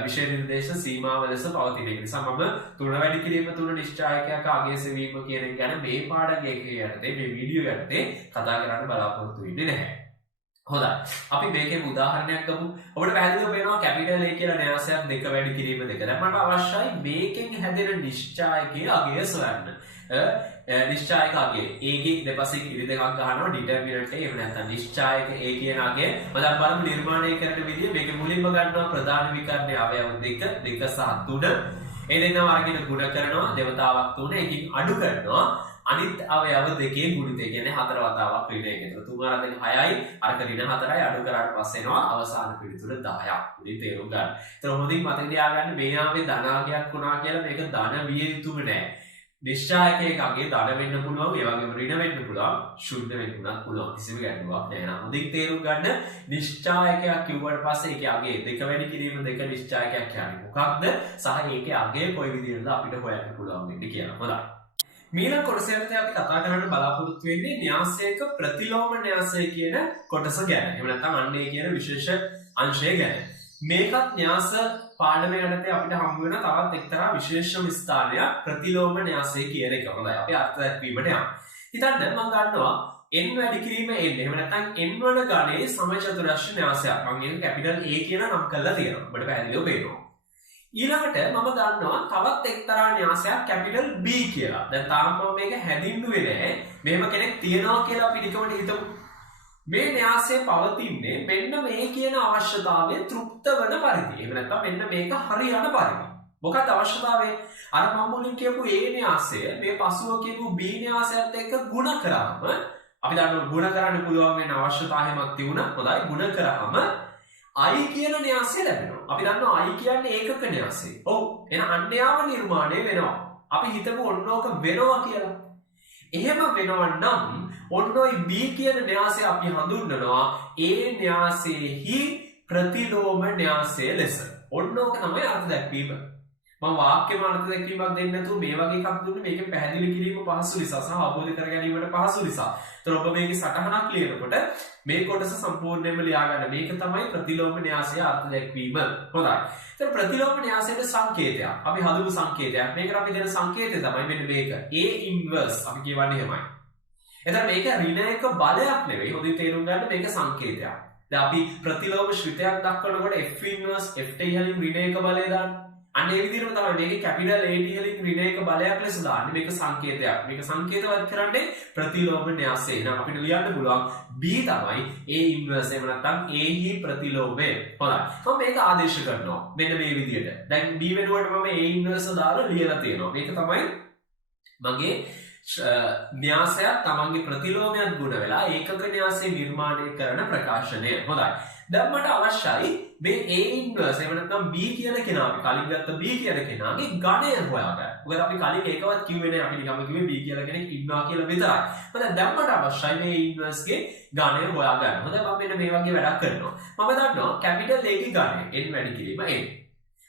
විෂය නිර්දේශ සීමාව ලෙස පවතින. ඒ නිසා මම 3 වැඩි කිරීම 3 නිශ්චායකයක අගය සෙවීම කියන එක ගැන මේ පාඩම් එකේ යටතේ මේ වීඩියෝ යටතේ කතා කරන්න බලාපොරොත්තු වෙන්නේ නැහැ. හොඳයි. අපි මේකේ උදාහරණයක් ගමු. ඔබට පැහැදිලිව පේනවා කැපිටල් A කියලා න්‍යාසයක් දෙක වැඩි කිරීම දෙක. දැන් මට අවශ්‍යයි මේකෙන් හැදෙන නිශ්චායකයේ අගය සොයන්න. නිශ්චායක අගය A ගේ දෙපසින් ඉරි දෙකක් ගන්නවා ඩිටර්මිනන්ට් එක. එහෙම නැත්නම් නිශ්චායක A කියන අගය මම බලමු නිර්මාණය කරන විදිය. මේක මුලින්ම ගන්නවා ප්‍රධාන විකරණයේ අවයව දෙක සහ 3. ඒ දෙන්නා අරගෙන ගුණ කරනවා දෙවතාවක් 3 එකකින් අඩු කරනවා. අනිත් අවයව දෙකේ ගුණිතය කියන්නේ 4 වතාවක් ඍණ 1. ඒතර 3 අර දෙක 6යි අරක ඍණ 4යි අඩු කරාට පස්සේ එනවා අවසාන පිළිතුර 10ක්. උඩින් තේරුම් ගන්න. ඒතර හොඳින් මතක තියාගන්න මේ ආවේ ධනාගයක් වුණා කියලා මේක ධන විය යුතුම නෑ. නිශ්චායකයක අගේ ධන වෙන්න පුළුවන්, ඒ වගේම ඍණ වෙන්න පුළුවන්, ශුන්‍ය වෙන්න පුළුවන්. කිසිම ගැටලුවක් නෑ නේද? හොඳින් තේරුම් ගන්න. නිශ්චායකයක් කිව්වට පස්සේ ඒකේ අගේ දෙක වැඩි කිරීම දෙක නිශ්චායකයක් කියන්නේ මොකක්ද? සහ ඒකේ අගේ කොයි විදිහටද අපිට හොයන්න පුළුවන් වෙන්නේ කියලා. හොඳයි. මීළඟ කොටසේදී අපි කතා කරන්න බලාපොරොත්තු වෙන්නේ න්‍යාසයක ප්‍රතිලෝම න්‍යාසය කියන කොටස ගැන. එහෙම නැත්නම් අන්නේ කියන විශේෂ අංශය ගැන. මේකත් න්‍යාස පාඩමේ යටතේ අපිට හම්බ වෙන තවත් එක්තරා විශේෂම ස්ථානයක් ප්‍රතිලෝම න්‍යාසය කියන එක. හොඳයි. අපි අර්ථ දැක්වීමට යමු. හිතන්න මම ගන්නවා n වැඩි කිරීම n. එහෙම නැත්නම් n වන ගණයේ සමචතුරස්‍ර න්‍යාසයක්. මම ඒක කැපිටල් A කියලා නම් කරලා තියෙනවා. ඔබට පැහැදිලිව පේනවා. ඊළඟට මම ගන්නවා තවත් එක්තරා න්‍යාසයක් කැපිටල් B කියලා. දැන් තාම මම මේක හැදින්නුවේ නැහැ. මෙහෙම කෙනෙක් තියනවා කියලා අපි නිකමට හිතමු. මේ න්‍යාසය පවතින්නේ මෙන්න මේ කියන අවශ්‍යතාවය තෘප්ත වන පරිදි. එහෙම නැත්නම් මෙන්න මේක හරියන පරිදි. මොකක්ද අවශ්‍යතාවය? අර මම මුලින් කියපු A න්‍යාසය මේ පසුව කියපු B න්‍යාසයත් එක්ක ගුණ කරාම අපි දන්නවා ගුණ කරන්න පුළුවන් වෙන අවශ්‍යතාවයක් තිබුණා. හොඳයි ගුණ කරාම I කියන න්‍යාසය ලැබෙනවා. අපි දන්නවා I කියන්නේ ඒකක න්‍යාසය. ඔව්. එහෙනම් අන්‍යයාම නිර්මාණය වෙනවා. අපි හිතමු ඔන්නෝක වෙනවා කියලා. එහෙම වෙනවා නම් ඔන්න ඔය B කියන න්‍යාසය අපි හඳුන්වනවා A න්‍යාසයේහි ප්‍රතිලෝම න්‍යාසය ලෙස. ඔන්නෝක තමයි අර්ථ දැක්වීම. මම වාක්‍යම අර්ථ දැක්වීමක් දෙන්නේ නැතුව මේ වගේ එකක් දුන්නේ මේකෙන් පැහැදිලි කිරීම පහසු නිසා සහ අවබෝධ කර ගැනීමට පහසු නිසා. ඒතර ඔබ මේකේ සටහනක් ලියනකොට මේ කොටස සම්පූර්ණයෙන්ම ලියා ගන්න. මේක තමයි ප්‍රතිලෝම න්‍යාසයේ අර්ථ දැක්වීම. හොඳයි. ඒතර ප්‍රතිලෝම න්‍යාසයේ සංකේතයක්. අපි හඳුමු සංකේතයක්. මේකට අපි දෙන සංකේතය තමයි මෙන්න මේක. A inverse අපි කියවන්නේ එහෙමයි. එතන මේක ඍණ එක බලයක් නෙවෙයි. හොඳින් තේරුම් ගන්න මේක සංකේතයක්. දැන් අපි ප්‍රතිලෝම ශ්‍රිතයක් දක්වනකොට F inverse F ඉහළින් ඍණ එක බලය දාන්න. අන්න ඒ විදිහටම තමයි මේකේ කැපිටල් A ඉහළින් ඍණ එක බලයක් ලෙස දාන්නේ. මේක සංකේතයක්. මේක සංකේතවත් කරන්නේ ප්‍රතිලෝම න්‍යාසය. එහෙනම් අපිට ලියන්න පුළුවන් B තමයි A inverse. එහෙම නැත්නම් A හි ප්‍රතිලෝමය. හොඳයි. මම මේක ආදේශ කරනවා. මෙන්න මේ විදිහට. දැන් B වෙනුවට මම A inverse දාලා ලියලා තියෙනවා. මේක තමයි මගේ න්‍යාසයක් තමන්ගේ ප්‍රතිලෝමයක් ගුණ වෙලා ඒකක න්‍යාසය නිර්මාණය කරන ප්‍රකාශනය. හොඳයි. දැන් මට අවශ්‍යයි මේ A inverse එහෙම නැත්නම් B කියන කෙනා අපි කලින් ගත්ත B කියන කෙනාගේ ගණය හොයාගන්න. මොකද අපි කලින් ඒකවත් කිව්වේ නැහැ. අපි නිකම්ම කිව්වේ B කියලා කෙනෙක් ඉන්නවා කියලා විතරයි. හොඳයි. දැන් මට අවශ්‍යයි මේ A inverse ගේ ගණය හොයාගන්න. හොඳයි. මම මෙන්න මේ වගේ වැඩක් කරනවා. මම දන්නවා කැපිටල් A ගේ ගණය n වැඩි කිරීම n.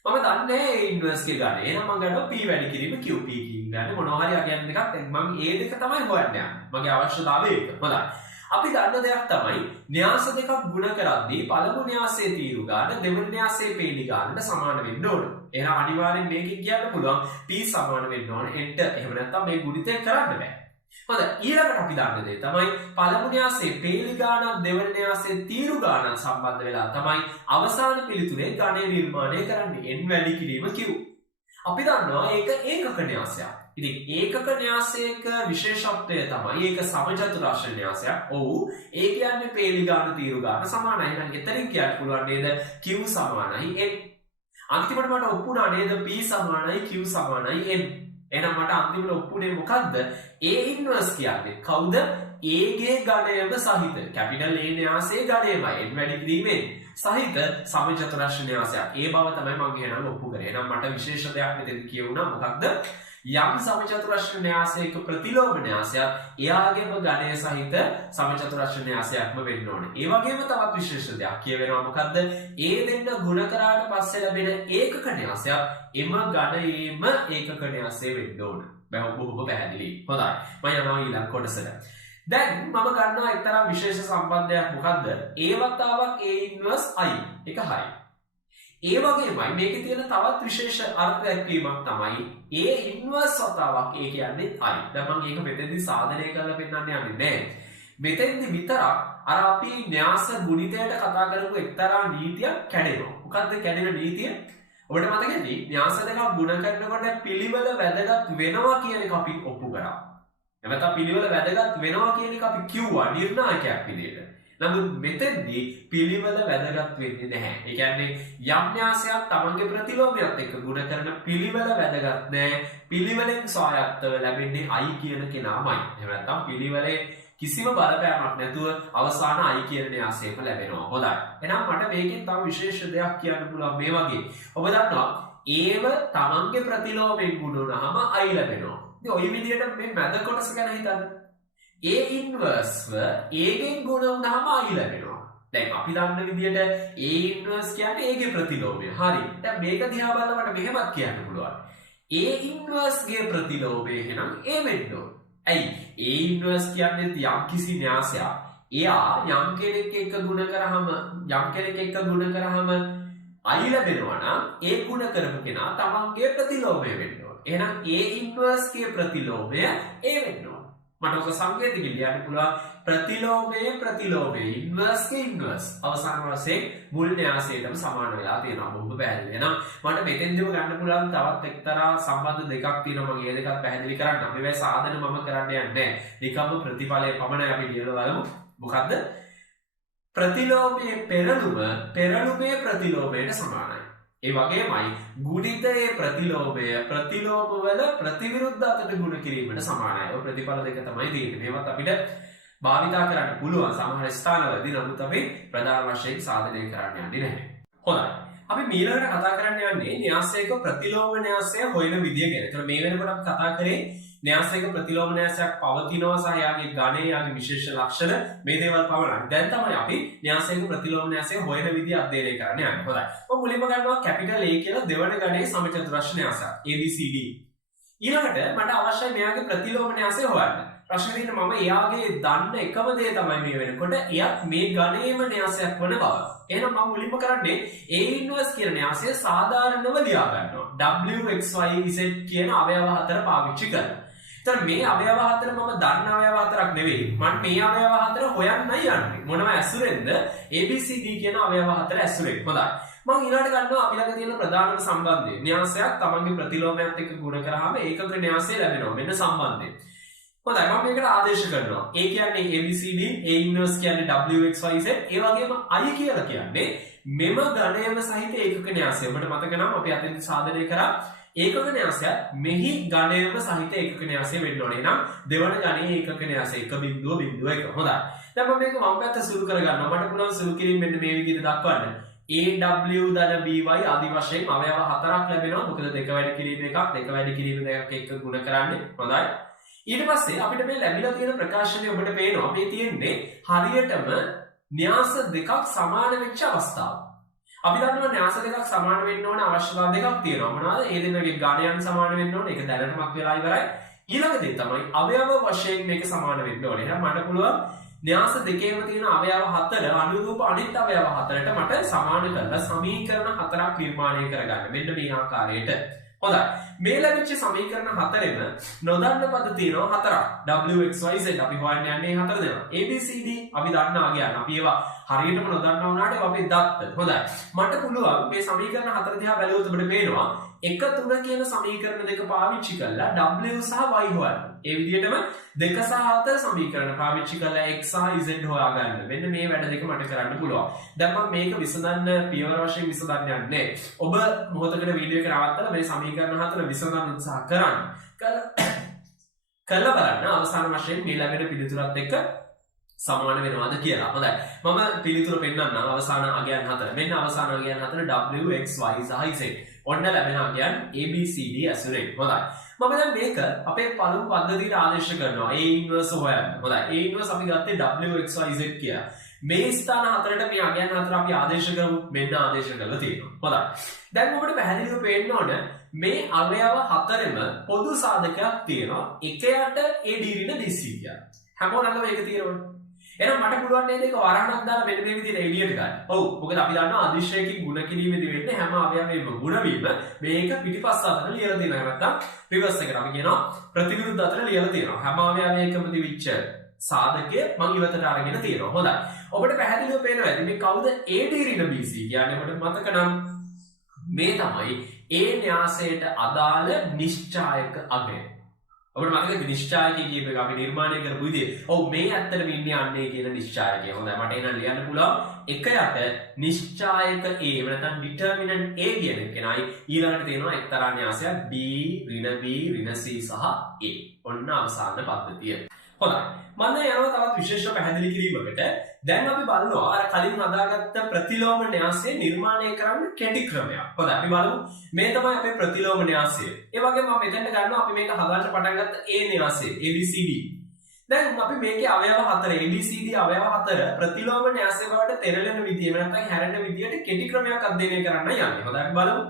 මම දන්නේ A inverse ගේ ගණය. එහෙනම් මම ගන්නවා P වැඩි කිරීම Q. P කියන්නේ මොනවා හරි අගයන් දෙකක්. දැන් මම A දෙක තමයි හොයන්න යන්නේ. මගේ අවශ්‍යතාවය ඒක. හොඳයි. අපි දන්න දෙයක් තමයි න්‍යාස දෙකක් ගුණ කරද්දී පළමු න්‍යාසයේ තීරු ගාන දෙවන න්‍යාසයේ පේලි ගානට සමාන වෙන්න ඕන. එහෙනම් අනිවාර්යෙන් මේකෙන් කියන්න පුළුවන් P සමාන වෙන්න ඕන n ට. එහෙම නැත්නම් මේ ගුණිතය කරන්න බෑ. හොඳයි ඊළඟට අපි දන්න දේ තමයි පළමු න්‍යාසයේ පේලි ගානක් දෙවන න්‍යාසයේ තීරු ගානක් සම්බන්ධ වෙලා තමයි අවසාන පිළිතුරේ ගණය නිර්මාණය කරන්නේ n වැඩි කිරීම q. අපි දන්නවා ඒක ඒකක න්‍යාසයක්. ඉතින් ඒකක න්‍යාසයක විශේෂත්වය තමයි ඒක සමචතුරාශ්‍ර න්‍යාසයක්. ඔව් ඒ කියන්නේ පේලි ගාන තීරු ගාන සමානයි. එහෙනම් එතනින් කියන්න පුළුවන් නේද q සමානයි n. අන්තිමට මට ඔප්පුණා නේද p සමානයි q සමානයි n. එහෙනම් මට අන්තිමට ඔප්පුනේ මොකද්ද? A ඉන්වර්ස් කියන්නේ කවුද? A ගේ ගණයම සහිත කැපිටල් A න්‍යාසයේ ගණයමයි n වැඩි කිරීමෙන් සහිත සමචතුරාශ්‍ර න්‍යාසයක්. ඒ බව තමයි මම එහෙනම් ඔප්පු කරේ. එහෙනම් මට විශේෂ දෙයක් මෙතෙන් කියවුණා. මොකක්ද? යම් සමචතුරාශ්‍ර න්‍යාසයක ප්‍රතිලෝම න්‍යාසයක් එයාගේම ගණය සහිත සමචතුරාශ්‍ර න්‍යාසයක්ම වෙන්න ඕනේ. ඒ වගේම තවත් විශේෂ දෙයක් කියවෙනවා. මොකද්ද? ඒ දෙන්න ගුණ කරාට පස්සේ ලැබෙන ඒකක න්‍යාසයක් එම ගණයේම ඒකක න්‍යාසය වෙන්න ඕන. බොහොම පැහැදිලි. හොඳයි. මම යනවා ඊළඟ කොටසට. දැන් මම ගන්නවා එක්තරා විශේෂ සම්බන්ධයක්. මොකද්ද? A වතාවක් A ඉන්වර්ස් I. ඒක හරි. ඒ වගේමයි මේකේ තියෙන තවත් විශේෂ අර්ථ දැක්වීමක් තමයි A ඉන්වර්ස් වතාවක් A කියන්නේ I. දැන් මම මේක මෙතෙන්දී සාධනය කරලා පෙන්නන්න යන්නේ නැහැ. මෙතෙන්දී විතරක් අර අපි න්‍යාස ගුණිතයට කතා කරපු එක්තරා නීතියක් කැඩෙනවා. මොකද්ද කැඩෙන නීතිය? ඔබට මතකද න්‍යාස දෙකක් ගුණ කරනකොට පිළිවෙල වැදගත් වෙනවා කියන එක අපි ඔප්පු කරා. නැත්නම් පිළිවෙල වැදගත් වෙනවා කියන එක අපි කිව්වා නිර්ණායකයක් විදිහට. නමුත් මෙතෙන්දී පිළිවෙල වැදගත් වෙන්නේ නැහැ. ඒ කියන්නේ යම් න්‍යාසයක් තමන්ගේ ප්‍රතිලෝමයත් එක්ක ගුණ කරන පිළිවෙල වැදගත් නැහැ. පිළිවෙලෙන් ස්වායත්තව ලැබෙන්නේ I කියන කෙනාමයි. එහෙම නැත්නම් පිළිවෙලේ කිසිම බලපෑමක් නැතුව අවසාන I කියන න්‍යාසයම ලැබෙනවා. හොඳයි. එහෙනම් මට මේකෙන් තව විශේෂ දෙයක් කියන්න පුළුවන් මේ වගේ. ඔබ දන්නවා ඒව තමන්ගේ ප්‍රතිලෝමයෙන් ගුණ වුණාම I ලැබෙනවා. ඉතින් ওই විදිහට මේ මැද කොටස ගැන හිතන්න. A ඉන්වර්ස් ව A ගෙන් ගුණ වුණාම I ලැබෙනවා. දැන් අපි දන්න විදිහට A ඉන්වර්ස් කියන්නේ A ගේ ප්‍රතිලෝමය. හරි. දැන් මේක දිහා බලලා මට මෙහෙමත් කියන්න පුළුවන්. A ඉන්වර්ස් ගේ ප්‍රතිලෝමය එහෙනම් A වෙන්න ඕන. ඇයි? A ඉන්වර්ස් කියන්නේ යම් කිසි න්‍යාසයක්. එයා යම් කෙනෙක් එක්ක ගුණ කරාම I ලැබෙනවා නම් ඒ ගුණ කරපු කෙනා තමන්ගේ ප්‍රතිලෝමය වෙන්න ඕන. එහෙනම් A ඉන්වර්ස් ගේ ප්‍රතිලෝමය A වෙන්න ඕන. මට ඔක සංකේතකින් ලියන්න පුළුවන් ප්‍රතිලෝමයේ ඉන්වර්ස් ගේ ඉන්වර්ස් අවසාන වශයෙන් මුල් න්‍යාසයටම සමාන වෙලා තියෙනවා. බොහොම පැහැදිලි. එහෙනම් මට මෙතෙන්දිම ගන්න පුළුවන් තවත් එක්තරා සම්බන්ධ දෙකක් තියෙනවා. මම ඒ දෙකත් පැහැදිලි කරන්න. මේ සාධන මම කරන්න යන්නේ නැහැ. නිකම්ම ප්‍රතිඵලය පමණයි අපි ලියලා බලමු. මොකද්ද? ප්‍රතිලෝමයේ පෙරළුමේ ප්‍රතිලෝමයට සමානයි. ඒ වගේමයි ගුණිතයේ ප්‍රතිලෝමවල ප්‍රතිවිරුද්ධ අතට ගුණ කිරීමට සමානයි. ඔය ප්‍රතිඵල දෙක තමයි තියෙන්නේ. මේවත් අපිට භාවිතා කරන්න පුළුවන් සමහර ස්ථානවලදී. නමුත් අපි ප්‍රධාන වශයෙන් සාධනය කරන්න යන්නේ නැහැ. හොඳයි. අපි ඊළඟට කතා කරන්න යන්නේ න්‍යාසයක ප්‍රතිලෝම න්‍යාසය හොයන විදිය ගැන. ඒතර මේ වෙනකොට අපි කතා කරේ න්‍යාසයක ප්‍රතිලෝම න්‍යාසයක් පවතිනවා සහ යාගේ ගණය යාගේ විශේෂ ලක්ෂණ මේ දේවල් පමණයි. දැන් තමයි අපි න්‍යාසයක ප්‍රතිලෝම න්‍යාසය හොයන විදිය අධ්‍යයනය කරන්න යන්නේ. හොඳයි. මම මුලින්ම ගන්නවා කැපිටල් A කියලා දෙවන ගණයේ සමචතුරාශ්‍ර න්‍යාසයක් ABCD. ඊළඟට මට අවශ්‍යයි මෙයාගේ ප්‍රතිලෝම න්‍යාසය හොයන්න. ප්‍රශ්නේ තියෙන්නේ මම එයාගේ දන්න එකම දේ තමයි මේ වෙනකොට එයත් මේ ගණයේම න්‍යාසයක් වන බව. එහෙනම් මම මුලින්ම කරන්නේ A ඉන්වර්ස් කියන න්‍යාසය සාධාරණව ලියා ගන්නවා. W X Y Z කියන අවයව හතර පාවිච්චි කරලා. එතන මේ අවයව හතර මම දන්න අවයව හතරක් නෙවෙයි. මම මේ අවයව හතර හොයන්නයි යන්නේ. මොනම ඇසුරෙන්ද? ABCD කියන අවයව හතර ඇසුරෙන්. හොඳයි. මම ඊළඟට ගන්නවා අපි ළඟ තියෙන ප්‍රධානම සම්බන්ධය. න්‍යාසයක් තමන්ගේ ප්‍රතිලෝමයත් එක්ක ගුණ කරාම ඒකක න්‍යාසය ලැබෙනවා. මෙන්න සම්බන්ධය. හොඳයි මම මේකට ආදේශ කරනවා. A කියන්නේ ABCD, A ඉන්වර්ස් කියන්නේ WXYZ, ඒ වගේම I කියලා කියන්නේ මෙම ගණයම සහිත ඒකක න්‍යාසය. ඔබට මතක නම් අපි අතෙන් සාධනය කරා ඒකක න්‍යාසය මෙහි ගණයම සහිත ඒකක න්‍යාසය වෙන්න ඕනේ. නම් දෙවන ගණයේ ඒකක න්‍යාසය 1.1. හොඳයි. දැන් මම මේක වම් පැත්ත සුළු කරගන්නවා. මට පුළුවන් සුළු කිරීම මෙන්න මේ විදිහට දක්වන්න. AW ධන BY ආදි වශයෙන් අවයව හතරක් ලැබෙනවා. මොකද දෙක වැඩි කිරීම එකක්, දෙක වැඩි කිරීම දෙකක් එක්ක ගුණ කරන්නේ. හොඳයි. ඊට පස්සේ අපිට මේ ලැබිලා තියෙන ප්‍රකාශනය ඔබට පේනවා මේ තියෙන්නේ හරියටම න්‍යාස දෙකක් සමාන වෙච්ච අවස්ථාව. අපි දන්නවා න්‍යාස දෙකක් සමාන වෙන්න ඕන අවශ්‍යතාව දෙකක් තියෙනවා. මොනවාද? ඒ දෙන්නගේ ගණයන් සමාන වෙන්න ඕන. ඒක දැනටමත් වෙලා ඉවරයි. ඊළඟ දේ තමයි අවයව වශයෙන් මේක සමාන වෙන්න ඕනේ. එහෙනම් මට පුළුවන් න්‍යාස දෙකේම තියෙන අවයව හතර අනුරූප අනිත් අවයව හතරට මට සමාන කරලා සමීකරණ හතරක් නිර්මාණය කරගන්න. මෙන්න මේ ආකාරයට. හොඳයි. මේ ලැබිච්ච සමීකරණ හතරෙම නොදන්න පද තියෙනවා හතරක්. W X Y Z අපි හොයන්න යන්නේ හතර දෙනා. A B C D අපි දන්නවා කියන්නේ. අපි ඒවා හරියටම නොදන්නා වුණාට ඒවා අපි දත්ත. හොඳයි. මට පුළුවන් මේ සමීකරණ හතර දිහා බැලුවොත් අපිට පේනවා 1 3 කියන සමීකරණ දෙක පාවිච්චි කරලා W සහ Y හොයන්න. ඒ විදිහටම 2 සහ 4 සමීකරණ පාවිච්චි කරලා X සහ Z හොයාගන්න. මෙන්න මේ වැඩ දෙක මට කරන්න පුළුවන්. දැන් මම මේක විසඳන්න පියවර වශයෙන් විසඳන්න යන්නේ. ඔබ මොහොතකට වීඩියෝ එක නවත්තලා මේ සමීකරණ හතර විසඳන්න උත්සාහ කරන්න. කරලා බලන්න අවසාන වශයෙන් මේ ලැබෙන පිළිතුරත් එක්ක සමාන වෙනවාද කියලා. හොඳයි. මම පිළිතුර පෙන්නන්නම් අවසාන අගයන් හතර. මෙන්න අවසාන අගයන් හතර W X Y සහ Z. ඔන්න ලැබෙන අගයන් A B C D ඇසුරෙන්. හොඳයි. මම දැන් මේක අපේ පළමු පද්ධතියට ආදේශ කරනවා. A ඉන්වර්ස් හොයන්න. හොඳයි. A ඉන්වර්ස් අපි ගත්තේ W X Y Z කියලා. මේ ස්ථාන හතරට මේ අගයන් හතර අපි ආදේශ කරමු. මෙන්න ආදේශ කරලා තියෙනවා. හොඳයි. දැන් ඔබට පැහැදිලිව පේන්න ඕන මේ අවයව හතරෙම පොදු සාධකයක් තියෙනවා. එකයට A D ඍණ BC කියලා. හැමෝටම මේක තියෙනවනේ. එහෙනම් මට පුළුවන් නේද ඒක වරහණක් දාලා මෙන්න මේ විදිහට එළියට ගන්න. ඔව්. මොකද අපි දන්නවා අදිශයකින් ගුණ කිරීමේදී වෙන්නේ හැම අවයවයකම ගුණ වීම මේක පිටිපස්ස අතට ලියලා තියෙනවා. නැත්නම් රිවර්ස් එකට අපි කියනවා ප්‍රතිවිරුද්ධ අතට ලියලා තියෙනවා. හැම අවයවයකම තිබිච්ච සාධකය මම ඉවතට අරගෙන තියෙනවා. හොඳයි. ඔබට පැහැදිලිව පේනවා ඇති මේ කවුද AD ඍණ BC කියන්නේ ඔබට මතක නම් මේ තමයි A න්‍යාසයට අදාළ නිශ්චායක අගය. ඔබට මතකද නිශ්චායකය කියප එක අපි නිර්මාණය කරපු විදිය. ඔව් මේ ඇත්තටම ඉන්නේ අන්නේ කියන නිශ්චායකය. හොඳයි මට එහෙනම් ලියන්න පුළුවන් එකයට නිශ්චායක A නැත්නම් ඩිටර්මිනන්ට් A කියන කෙනයි ඊළඟට තියෙනවා එක්තරා න්‍යාසයක් D ඍණ B ඍණ C සහ A. ඔන්න අවසාන පද්ධතිය. හොඳයි. මම යනවා තවත් විශේෂ පැහැදිලි කිරීමකට. දැන් අපි බලනවා අර කලින් හදාගත්ත ප්‍රතිලෝම න්‍යාසය නිර්මාණය කරන්න කෙටි ක්‍රමයක්. හොඳයි අපි බලමු. මේ තමයි අපේ ප්‍රතිලෝම න්‍යාසය. ඒ වගේම මම මෙතෙන්ට ගන්නවා අපි මේක හදාන්න පටන් ගත්ත A න්‍යාසය ABCD. දැන් අපි මේකේ අවයව හතර ABCD අවයව හතර ප්‍රතිලෝම න්‍යාසය බවට තෙරලෙන විදිය නැත්නම් හැරෙන විදියට කෙටි ක්‍රමයක් අධ්‍යයනය කරන්න යන්නේ. හොඳයි අපි බලමු.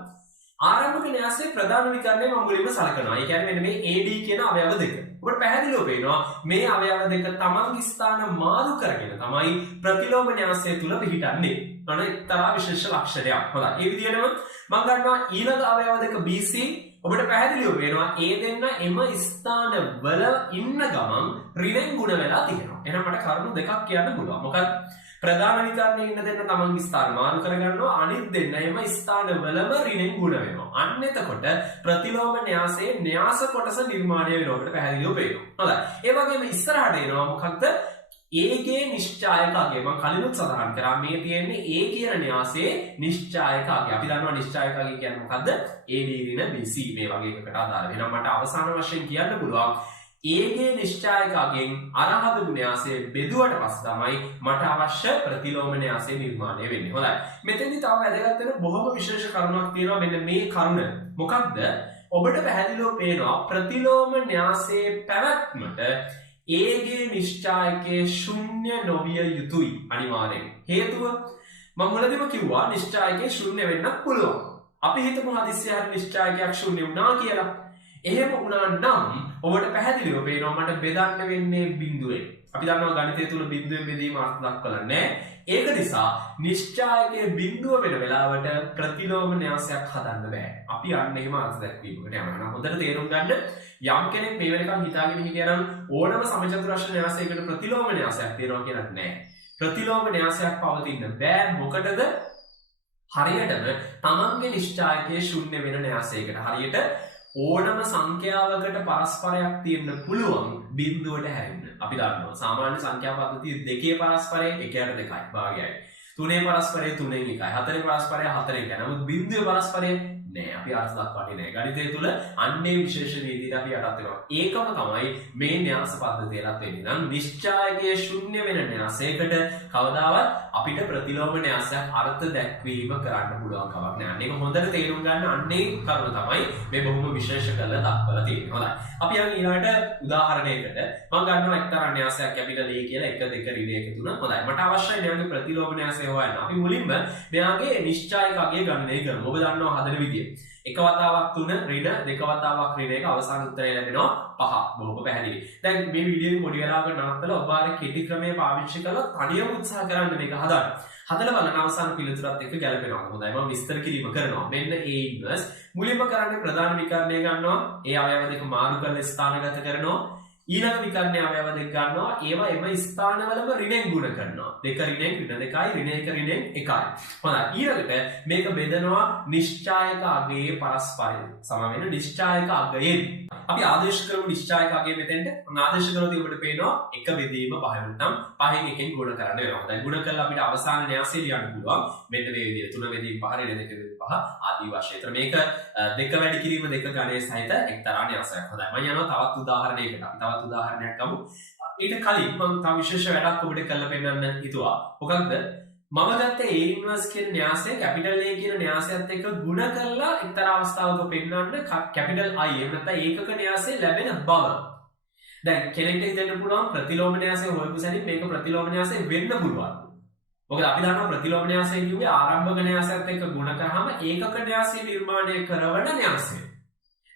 ආරම්භක න්‍යාසයේ ප්‍රධාන විකරණය මම මුලින්ම සලකනවා. ඒ කියන්නේ මෙන්න මේ AD කියන අවයව දෙක. ඔබට පැහැදිලිව පේනවා මේ අවයව දෙක තමන්ගේ ස්ථාන මාරු කරගෙන තමයි ප්‍රතිලෝම න්‍යාසය තුල පිහිටන්නේ. අන එක්තරා විශේෂ ලක්ෂණයක්. හොඳයි. ඒ විදිහටම මම ගන්නවා ඊළඟ අවයව දෙක BC. ඔබට පැහැදිලිව පේනවා ඒ දෙන්න එම ස්ථාන වල ඉන්න ගමන් ඍණෙන් ගුණ වෙලා තියෙනවා. එහෙනම් මට කරුණු දෙකක් කියන්න පුළුවන්. මොකද ප්‍රධාන විකරණයේ ඉන්න දෙන්න තමන්ගේ ස්ථාන මාරු කරගන්නවා. අනිත් දෙන්න එම ස්ථාන වලම ඍණෙන් ගුණ වෙනවා. අන්න එතකොට ප්‍රතිලෝම න්‍යාසයේ න්‍යාස කොටස නිර්මාණය වෙනවා. අපිට පැහැදිලිව පේනවා. හොඳයි. ඒ වගේම ඉස්සරහට එනවා මොකක්ද? A ගේ නිශ්චායක අගය. මම කලිනුත් සඳහන් කරා මේ තියෙන්නේ A කියන න්‍යාසයේ නිශ්චායක අගය. අපි දන්නවා නිශ්චායක අගය කියන්නේ මොකද්ද? AD ඍණ BC මේ වගේ එකකට අදාළ. එහෙනම් මට අවසාන වශයෙන් කියන්න පුළුවන් A ගේ නිශ්චායක අගයෙන් අර හදපු න්‍යාසය බෙදුවට පස්සේ තමයි මට අවශ්‍ය ප්‍රතිලෝම න්‍යාසය නිර්මාණය වෙන්නේ. හොඳයි. මෙතෙන්දි තව වැදගත් වෙන බොහොම විශේෂ කරුණක් තියෙනවා. මෙන්න මේ කරුණ. මොකක්ද? ඔබට පැහැදිලිව පේනවා ප්‍රතිලෝම න්‍යාසයේ පැවැත්මට A ගේ නිශ්චායකයේ ශුන්‍ය නොවිය යුතුයි අනිවාර්යෙන්. හේතුව මම මුලදීම කිව්වා නිශ්චායකයේ ශුන්‍ය වෙන්නත් පුළුවන්. අපි හිතමු හදිස්සිය හරි නිශ්චායකයක් ශුන්‍ය වුණා කියලා. එහෙම වුණා නම් ඔබට පැහැදිලිව පේනවා මට බෙදන්න වෙන්නේ බිඳුවෙන්. අපි දන්නවා ගණිතය තුල බිඳුවෙන් බෙදීම අර්ථ දක්වලා නැහැ. ඒක නිසා නිශ්චායකයේ බිඳුව වෙන වෙලාවට ප්‍රතිලෝම න්‍යාසයක් හදන්න බෑ. අපි අන්න එහෙම අර්ථ දැක්වීමකට යනවා. හොඳට තේරුම් ගන්න යම් කෙනෙක් මේ වෙනකන් හිතාගෙන හිටියනම් ඕනම සමචතුරස්‍ර න්‍යාසයකට ප්‍රතිලෝම න්‍යාසයක් තියෙනවා කියලා නෑ. ප්‍රතිලෝම න්‍යාසයක් පවතින්න බෑ. මොකටද? හරියටම තමන්ගේ නිශ්චායකයේ ශුන්‍ය වෙන න්‍යාසයකට හරියට ඕනම සංඛ්‍යාවකට පරස්පරයක් තියෙන්න පුළුවන් බිඳුවට හැරෙන්න. අපි දන්නවා සාමාන්‍ය සංඛ්‍යා පද්ධතිය දෙකේ පරස්පරය 1ට 2යි භාගයයි. තුනේ පරස්පරය 3න් 1යි. හතරේ පරස්පරය 4න් 1යි. නමුත් බිඳුවේ පරස්පරය නෑ. අපි අර්ථ දක්වන්නේ නෑ. ගණිතය තුල අන්නේ විශේෂ නීතියට අපි යටත් වෙනවා. ඒකම තමයි මේ න්‍යාස පද්ධතියලත් වෙන්නේ. නම් නිශ්චායකයේ ශුන්‍ය වෙන න්‍යාසයකට කවදාවත් අපිට ප්‍රතිලෝම න්‍යාසයක් අර්ථ දැක්වීම කරන්න පුළුවන් කමක් නෑ. අන්න ඒක හොඳට තේරුම් ගන්න අන්නේ කරුණ තමයි මේ බොහොම විශේෂ කරලා දක්වලා තියෙන්නේ. හොඳයි. අපි යන් ඊළඟට උදාහරණයකට මම ගන්නවා එක්තරා න්‍යාසයක් කැපිටල් A කියලා 1 2 ඍණ 1 3. හොඳයි. මට අවශ්‍යයි මෙයාගේ ප්‍රතිලෝම න්‍යාසය හොයන්න. අපි මුලින්ම මෙයාගේ නිශ්චායක අගය ගණනය කරමු. ඔබ දන්නවා හදන විදිය. එක වතාවක් 3 ඍණ දෙක වතාවක් ඍණ 1 අවසාන උත්තරය ලැබෙනවා 5. බොහොම පැහැදිලි. දැන් මේ වීඩියෝ එක පොඩි වෙලාවකට නවත්තලා ඔබ ආර කෙටි ක්‍රමයේ පාවිච්චි කරලා තනියම උත්සාහ කරන්න මේක හදන්න. හදලා බලන අවසාන පිළිතුරත් එක්ක ගැලපෙනවා. හොඳයි මම විස්තර කිරීම කරනවා. මෙන්න A ඉන්වර්ස් මුලින්ම කරන්නේ ප්‍රධාන විකරණය ගන්නවා. ඒ අවයව දෙක මාරු කරලා ස්ථානගත කරනවා. ඊළඟ විකරණයේ අවයව දෙක ගන්නවා. ඒවා එම ස්ථානවලම ඍණෙන් ගුණ කරනවා. දෙක ඍණෙන් ඍණ දෙකයි ඍණ එක ඍණෙන් එකයි. හොඳයි ඊළඟට මේක බෙදනවා නිශ්චායක අගයේ පරස්පරය සම වෙන නිශ්චායක අගයෙන්. අපි ආදේශ කරමු නිශ්චායක අගය මෙතෙන්ට. ආදේශ කරනකොට ඔබට පේනවා එක බෙදීම පහ නැත්නම් පහෙන් එකෙන් ගුණ කරන්න වෙනවා. දැන් ගුණ කරලා අපිට අවසාන න්‍යාසය ලියන්න පුළුවන්. මෙන්න මේ විදිහට 3 බෙදීම 5 ඍණ 2 බෙදීම 5 ආදී වශයෙන්. ඒතර මේක දෙක වැඩි කිරීම දෙක ගණයේ සහිත එක්තරා න්‍යාසයක්. හොඳයි මම යනවා තවත් උදාහරණයකට. අපි තවත් උදාහරණයක් ගමු. ඊට කලින් මම තව විශේෂ වැඩක් ඔබට කරලා පෙන්නන්න හිතුවා. මොකක්ද? මම ගත්ත A ඉන්වර්ස් කියන න්‍යාසය කැපිටල් A කියන න්‍යාසයත් එක්ක ගුණ කරලා එක්තරා අවස්ථාවක පෙන්වන්න කැපිටල් I එහෙම නැත්නම් ඒකක න්‍යාසය ලැබෙන බව. දැන් කෙනෙක්ට හිතෙන්න පුළුවන් ප්‍රතිලෝම න්‍යාසය හොයපු සැනින් මේක ප්‍රතිලෝම න්‍යාසය වෙන්න පුළුවන්. මොකද අපි දන්නවා ප්‍රතිලෝම න්‍යාසය කියුවේ ආරම්භක න්‍යාසයත් එක්ක ගුණ කරාම ඒකක න්‍යාසය නිර්මාණය කරන න්‍යාසය.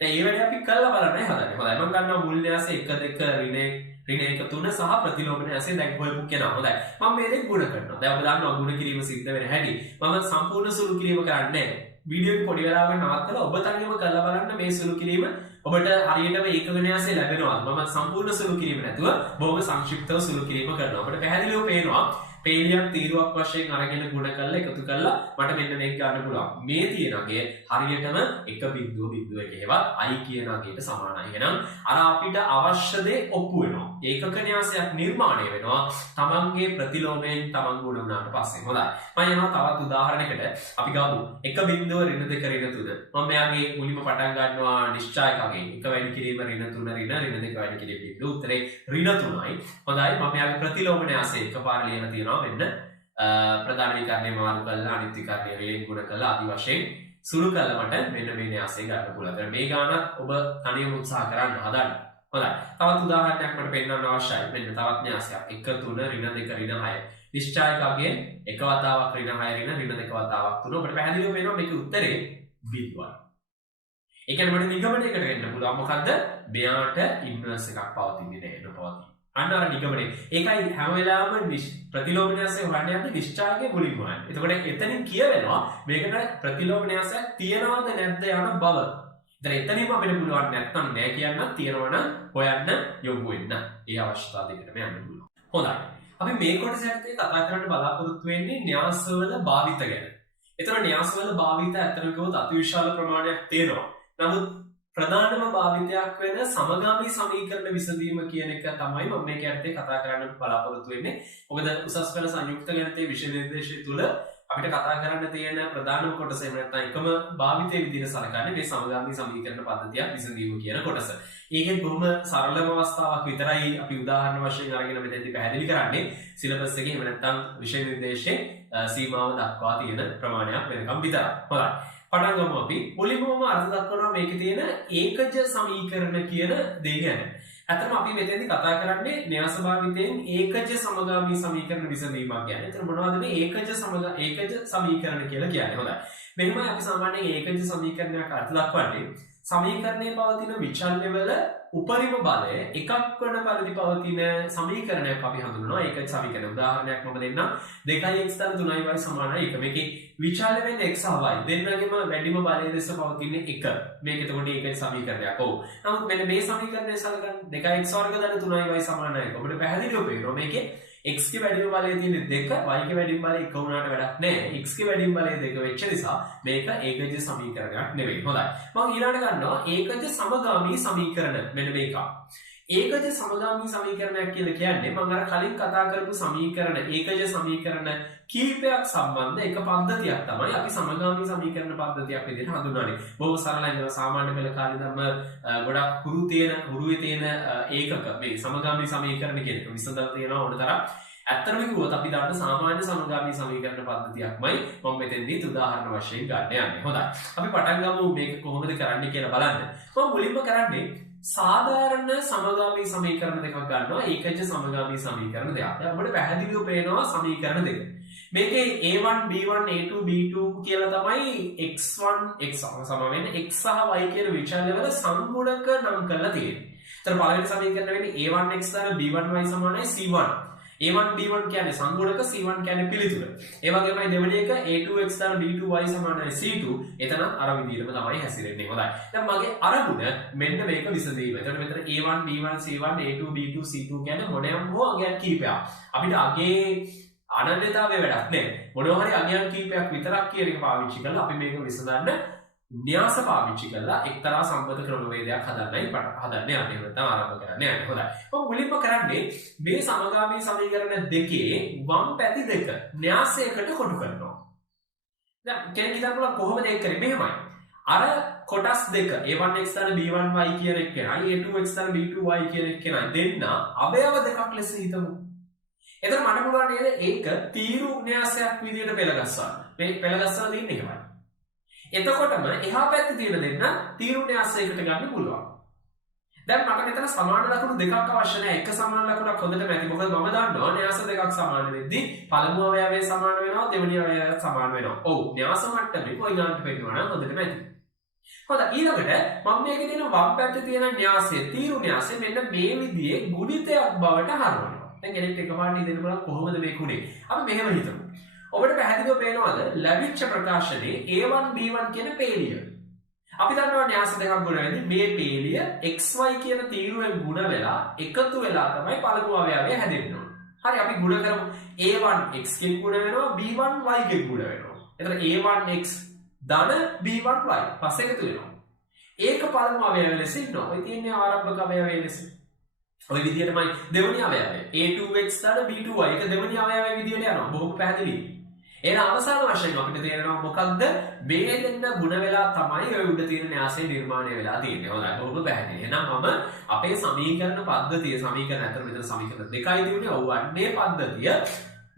දැන් ඒ වැඩේ අපි කරලා බලන්නයි හදන්නේ. හොඳයි මම ගන්නවා මුල් න්‍යාසය 1 2 ඍණ 1 3 සහ ප්‍රතිලෝම න්‍යාසය දැන් හොයපු කෙනා. හොඳයි මම මේ දෙක ගුණ කරනවා. දැන් ඔබ දන්නවා ගුණ කිරීම සිද්ධ වෙන හැටි. මම සම්පූර්ණ සුළු කිරීම කරන්නේ නැහැ. වීඩියෝ එක පොඩි වෙලාවකට නවත්තලා ඔබ තනියම කරලා බලන්න මේ සුළු කිරීම ඔබට හරියටම ඒකක න්‍යාසය ලැබෙනවා. මම සම්පූර්ණ සුළු කිරීම නැතුව බොහොම සංක්ෂිප්තව සුළු කිරීම කරනවා. අපිට පැහැදිලිව පේනවා පේලියක් තීරුවක් වශයෙන් අරගෙන ගුණ කරලා එකතු කරලා මට මෙන්න මේක ගන්න පුළුවන්. මේ තියෙන අගය හරියටම 1.1 හෙවත් i කියන අගයට සමානයි. එහෙනම් අර අපිට අවශ්‍ය දේ ඔප්පු වෙනවා. ඒකක න්‍යාසයක් නිර්මාණය වෙනවා තමන්ගේ ප්‍රතිලෝමයෙන් තමන් ගුණ වුණාට පස්සේ. හොඳයි. මම යනවා තවත් උදාහරණයකට. අපි ගමු 1.2 ඍණ 2 ඍණ 3. මම මෙයාගේ මුලින්ම පටන් ගන්නවා නිශ්චායක අගයෙන්. 1 වැඩි කිරීම ඍණ 3 ඍණ 2 වැඩි කිරීම බිඳුව උත්තරේ ඍණ 3යි. හොඳයි මම මෙයාගේ ප්‍රතිලෝම න්‍යාසය එකපාර ලියලා තියෙනවා. මෙන්න ප්‍රධාන විකරණය මාරු කරලා අනිත් විකරණය ඍණෙන් ගුණ කරලා ආදි වශයෙන් සුළු කරලා මට මෙන්න මේ න්‍යාසය ගන්න පුළුවන්. මේ ගානත් ඔබ තනියම උත්සාහ කරන්න හදන්න. හොඳයි. තවත් උදාහරණයක් මට පෙන්නන්න අවශ්‍යයි. මෙන්න තවත් න්‍යාසයක්. 1 3 ඍණ 2 ඍණ 6. නිශ්චායක අගයෙන් එක වතාවක් ඍණ 6 ඍණ 2 වතාවක් 3. ඔබට පැහැදිලිව වෙනවා මේකේ උත්තරේ බිඳුවයි. ඒ කියන්නේ මට නිගමනයකට එන්න පුළුවන්. මොකද්ද? මෙයාට ඉන්වර්ස් එකක් පවතින්නේ නැහැ නපවතී. අන්න අර නිගමනය. ඒකයි හැම වෙලාවෙම ප්‍රතිලෝම න්‍යාසය හොයන්න යද්දී නිශ්චායකයේ මුලින්ම හොයන්න. එතකොට එතනින් කියවෙනවා මේකට ප්‍රතිලෝම න්‍යාසයක් තියනවද නැද්ද යන බව. ඉතින් එතනින්ම අපිට පුළුවන් නැත්නම් නෑ කියන්න තියනවා නම් හොයන්න යොමු වෙන්න. ඒ අවශ්‍යතාව දෙකටම යන්න පුළුවන්. හොඳයි. අපි මේ කොටසට කතා කරන්න බලාපොරොත්තු වෙන්නේ න්‍යාසවල භාවිත ගැන. එතන න්‍යාසවල භාවිත ඇත්තටම කිව්වොත් අතිවිශාල ප්‍රමාණයක් තියෙනවා. නමුත් ප්‍රධානම භාවිතයක් වෙන සමගාමී සමීකරණ විසඳීම කියන එක තමයි මම මේක ඇත්තේ කතා කරන්න බලාපොරොත්තු වෙන්නේ. මොකද උසස් පෙළ සංයුක්ත ගණිතයේ විෂය නිර්දේශය තුල අපිට කතා කරන්න තියෙන ප්‍රධානම කොටස එහෙම නැත්නම් එකම භාවිතයේ විදිහට සලකන්නේ මේ සමගාමී සමීකරණ පද්ධතියක් විසඳීම කියන කොටස. ඒකෙත් බොහොම සරලම අවස්ථාවක් විතරයි අපි උදාහරණ වශයෙන් අරගෙන මෙතෙන්දී පැහැදිලි කරන්නේ. සිලබස් එකේ එහෙම නැත්නම් විෂය නිර්දේශයේ සීමාව දක්වා තියෙන ප්‍රමාණයක් වෙනකම් විතරයි. හොඳයි. පටන් ගමු අපි. මුලින්ම අර්ථ දක්වනවා මේකේ තියෙන ඒකජ සමීකරණ කියන දේ ගැන. ඇත්තටම අපි මෙතෙන්දී කතා කරන්නේ න්‍යාස භාවිතයෙන් ඒකජ සමගාමී සමීකරණ විසඳීමක් ගැන. එතන මොනවද මේ ඒකජ සමීකරණ කියලා කියන්නේ? හොඳයි. මෙහෙමයි අපි සාමාන්‍යයෙන් ඒකජ සමීකරණයක් අර්ථ දක්වන්නේ. සමීකරණයේ පවතින විචල්‍යවල උපරිම බලය එකක් වන පරිදි පවතින සමීකරණයක් අපි හඳුන්වනවා ඒකජ සමීකරණ. උදාහරණයක් මම දෙන්නම්. 2x 3y සමානයි 1. මේකේ විචල්‍ය වෙන්නේ x සහ y දෙන්නගෙම වැඩිම බලය ලෙස පවතින 1. මේක එතකොට ඒකජ සමීකරණයක්. ඔව්. නමුත් මෙන්න මේ සමීකරණය සලකන්න 2x වර්ග දාන 3y සමානයි 1. ඔබට පැහැදිලිව පේනවා මේකේ x ගේ වැඩිම බලය තියෙන්නේ 2, y ගේ වැඩිම බලය 1 වුණාට වැඩක් නැහැ. x ගේ වැඩිම බලය 2 වෙච්ච නිසා මේක ඒකජ සමීකරණයක් නෙවෙයි. හොඳයි. මම ඊළඟට ගන්නවා ඒකජ සමගාමී සමීකරණ. මෙන්න මේක. ඒකජ සමගාමී සමීකරණයක් කියලා කියන්නේ මම අර කලින් කතා කරපු සමීකරණ ඒකජ සමීකරණ කීපයක් සම්බන්ධ එක පද්ධතියක් තමයි අපි සමගාමී සමීකරණ පද්ධතියක් විදිහට හඳුන්වන්නේ. බොහොම සරලයි. සාමාන්‍ය පෙළ කාලේ ධර්ම ගොඩක් හුරුවේ තියෙන ඒකක මේ සමගාමී සමීකරණ කියන එක විසඳලා තියෙනවා ඕන තරම්. ඇත්තටම කිව්වොත් අපි දන්න සාමාන්‍ය සමගාමී සමීකරණ පද්ධතියක්මයි මම මෙතෙන්දී උදාහරණ වශයෙන් ගන්න යන්නේ. හොඳයි. අපි පටන් ගමු මේක කොහොමද කරන්නේ කියලා බලන්න. මම මුලින්ම කරන්නේ සාධාරණ සමගාමී සමීකරණ දෙකක් ගන්නවා. ඒකජ සමගාමී සමීකරණ දෙකක්. දැන් අපිට පැහැදිලිව පේනවා සමීකරණ දෙක. මේකේ A1 B1 A2 B2 කියලා තමයි x1 x සම වෙන්නේ x සහ y කියන විචල්‍යවල සම්ගුණක නම් කරලා තියෙන්නේ. ඒතර පළවෙනි සමීකරණ වෙන්නේ A1 x දාන B1 y සමානයි C1. a1 b1 කියන්නේ සංගුණක c1 කියන්නේ පිළිතුර. ඒ වගේමයි දෙවෙනි එක a2x දාන b2y සමානයි c2. එතන අර විදිහටම තමයි හැසිරෙන්නේ. හොඳයි. දැන් මගේ අරමුණ මෙන්න මේක විසඳීම. එතකොට මෙතන a1 b1 c1 a2 b2 c2 කියන්නේ මොනෑම හෝ අගයන් කීපයක්. අපිට අගේ අනන්‍යතාවය වැඩක් නෑ. මොනවා හරි අගයන් කීපයක් විතරක් කියන එක පාවිච්චි කරලා අපි මේක විසඳන්න න්‍යාස පාවිච්චි කරලා එක්තරා සම්බන්ධ ක්‍රමවේදයක් හදන්නයි හදන්නේ යන්නේ නැත්නම් ආරම්භ කරන්නේ යන්නේ. හොඳයි. මම මුලින්ම කරන්නේ මේ සමගාමී සමීකරණ දෙකේ වම් පැති දෙක න්‍යාසයකට කොටු කරනවා. දැන් කෙනෙක් හිතන්න කොහොමද ඒක කරන්නේ? මෙහෙමයි. අර කොටස් දෙක a1x දාන b1y කියන එක කෙනයි a2x දාන b2y කියන එක කෙනයි දෙන්න අවයව දෙකක් ලෙස හිතමු. එතන මට පුළුවන් නේද ඒක තීරු න්‍යාසයක් විදිහට පෙළගස්සන්න. මේ පෙළගස්සලා දෙන්නේ එහෙමයි. එතකොටම එහා පැත්තේ තියෙන දෙන්න තීරු න්‍යාසයකට ගන්න පුළුවන්. දැන් මට මෙතන සමාන ලකුණු දෙකක් අවශ්‍ය නැහැ. එක සමාන ලකුණක් හොඳටම ඇති. මොකද මම දන්නවා න්‍යාස දෙකක් සමාන වෙද්දී පළමු අවයවය සමාන වෙනවා, දෙවෙනි අවයවය සමාන වෙනවා. ඔව් න්‍යාස මට්ටමේ කොයි ගන්නට පෙන්නනවා නම් හොඳටම ඇති. හොඳයි ඊළඟට මම මේකේ තියෙන වම් පැත්තේ තියෙන න්‍යාසය තීරු න්‍යාසය මෙන්න මේ විදිහේ ගුණිතයක් බවට හරවනවා. දැන් කෙනෙක් එකපාරට ඉදෙන්න බලන්න කොහොමද මේක උනේ? අපි මෙහෙම හිතමු. ඔබට පැහැදිලිව පේනවද ලැබිච්ච ප්‍රකාශනයේ a1 b1 කියන පේලිය. අපි දන්නවා න්‍යාස දෙකක් ගුණ වෙන්නේ මේ පේලිය xy කියන තීරුවෙන් ගුණ වෙලා එකතු වෙලා තමයි පළමු අවයවය හැදෙන්න ඕන. හරි අපි ගුණ කරමු a1 x කින් ගුණ වෙනවා b1 y කින් ගුණ වෙනවා. එතන a1 x ධන b1 y පස්සේ එකතු වෙනවා. ඒක පළමු අවයවය ලෙස ඉන්නවා. ඔය තියෙන්නේ ආරම්භක අවයවය ලෙස. ඔය විදිහටමයි දෙවෙනි අවයවය a2x ධන b2y එක දෙවෙනි අවයවය විදිහට යනවා. බොහොම පැහැදිලි. එහෙනම් අවසාන වශයෙන් අපිට තේරෙනවා මොකක්ද මේ දෙන්න ගුණ වෙලා තමයි ඔය උඩ තියෙන න්‍යාසය නිර්මාණය වෙලා තියෙන්නේ. හොඳයි බොහොම පැහැදිලි. එහෙනම් මම අපේ සමීකරණ පද්ධතිය සමීකරණ අතර මෙතන සමීකරණ දෙකයි තියුනේ. ඔව් අන්නේ පද්ධතිය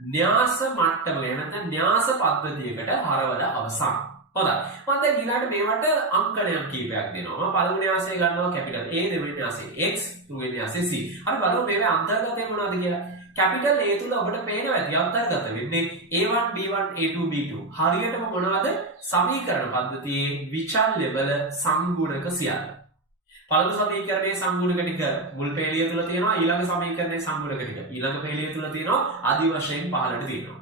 න්‍යාස මට්ටම නැත්නම් න්‍යාස පද්ධතියකට හරවලා අවසන්. හොඳයි. මම දැන් ඊළඟට මේවට අංකණයක් කීපයක් දෙනවා. මම පළමු න්‍යාසය ගන්නවා කැපිටල් A, දෙවෙනි න්‍යාසය x, තුන්වෙනි න්‍යාසය c. අපි බලමු මේවේ අන්තර්ගතය මොනවද කියලා. කැපිටල් A තුල ඔබට පේනවා ඇති අන්තර්ගත වෙන්නේ a1 b1 a2 b2. හරියටම මොනවද? සමීකරණ පද්ධතියේ විචල්්‍ය වල සංගුණක සියල්ල. පළමු සමීකරණයේ සංගුණක ටික මුල් පේළිය තුල තියෙනවා. ඊළඟ සමීකරණයේ සංගුණක ටික ඊළඟ පේළිය තුල තියෙනවා. ආදි වශයෙන් පහළට තියෙනවා.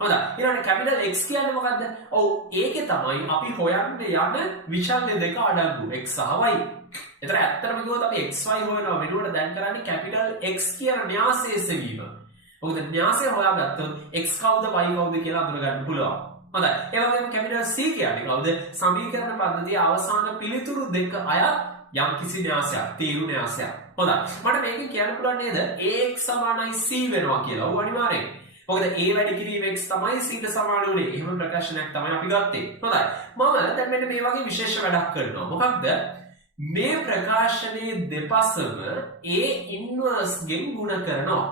හොඳයි. ඊළඟට කැපිටල් x කියන්නේ මොකද්ද? ඔව් ඒකේ තමයි අපි හොයන්න යන විචල්්‍ය දෙක අඩංගු x සහ y. එතන ඇත්තටම කිව්වොත් අපි xy හොයනවා වෙනුවට දැන් කරන්නේ කැපිටල් x කියන න්‍යාසයේ සෙවීම. මොකද න්‍යාසය හොයාගත්තොත් x කවුද y කවුද කියලා අඳුරගන්න පුළුවන්. හොඳයි. ඒ වගේම කැපිටල් c කියන්නේ කවුද? සමීකරණ පද්ධතියේ අවසාන පිළිතුරු දෙක අයත් යම්කිසි න්‍යාසයක්, තීරු න්‍යාසයක්. හොඳයි. මට මේකෙන් කියන්න පුළුවන් නේද? ax සමානයි c වෙනවා කියලා. ඔව් අනිවාර්යෙන්. මොකද a වැඩි කිරීම x තමයි c ට සමාන උනේ. එහෙම ප්‍රකාශනයක් තමයි අපි ගත්තේ. හොඳයි. මම දැන් මෙන්න මේ වගේ විශේෂ වැඩක් කරනවා. මොකක්ද? මේ ප්‍රකාශනයේ දෙපසම a ඉන්වර්ස් ගෙන් ගුණ කරනවා.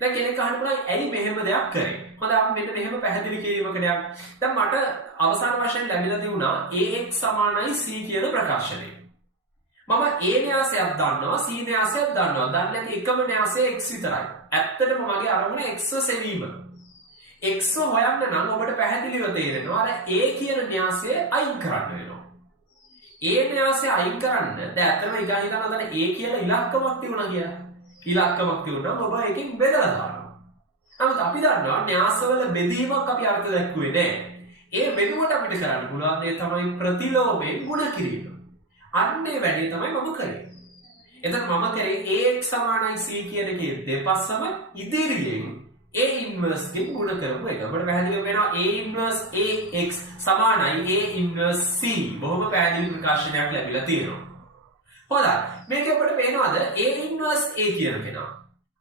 දැන් කෙනෙක් අහන්න පුළුවන් ඇයි මෙහෙම දෙයක් කරේ? හොඳයි අපි මෙන්න මෙහෙම පැහැදිලි කිරීමකට යමු. දැන් මට අවසාන වශයෙන් ලැබිලා තිබුණා ax සමානයි c කියන ප්‍රකාශනය. මම a න්‍යාසයක් දන්නවා c න්‍යාසයක් දන්නවා. දන්නේ නැති එකම න්‍යාසය x විතරයි. ඇත්තටම මගේ අරමුණ x සෙවීම. x හොයන්න නම් ඔබට පැහැදිලිව තේරෙනවා අර a කියන න්‍යාසය අයින් කරන්න වෙනවා. a න්‍යාසය අයින් කරන්න දැන් ඇත්තටම ඊගා හිතනවා දැන් a කියලා ඉලක්කමක් තියුණා කියලා. ඉලක්කමක් තියුණාම ඔබ එකකින් බෙදලා දානවා. නමුත් අපි දන්නවා න්‍යාසවල බෙදීමක් අපි අර්ථ දැක්ුවේ නැහැ. ඒ වෙනුවට අපිට කරන්න පුළුවන් දේ තමයි ප්‍රතිලෝමයෙන් ගුණ කිරීම. අන්නේ වැඩේ තමයි මම කරේ. එතන මම කරේ ax සමානයි c කියන එකේ දෙපස්සම ඉදිරියෙන් a ඉන්වර්ස් ගෙන් ගුණ කරපු එක. අපිට පැහැදිලිව වෙනවා a ඉන්වර්ස් ax සමානයි a ඉන්වර්ස් c. බොහොම පැහැදිලි ප්‍රකාශනයක් ලැබිලා තියෙනවා. හොඳයි. මේක අපිට පේනවාද a ඉන්වර්ස් a කියන කෙනා.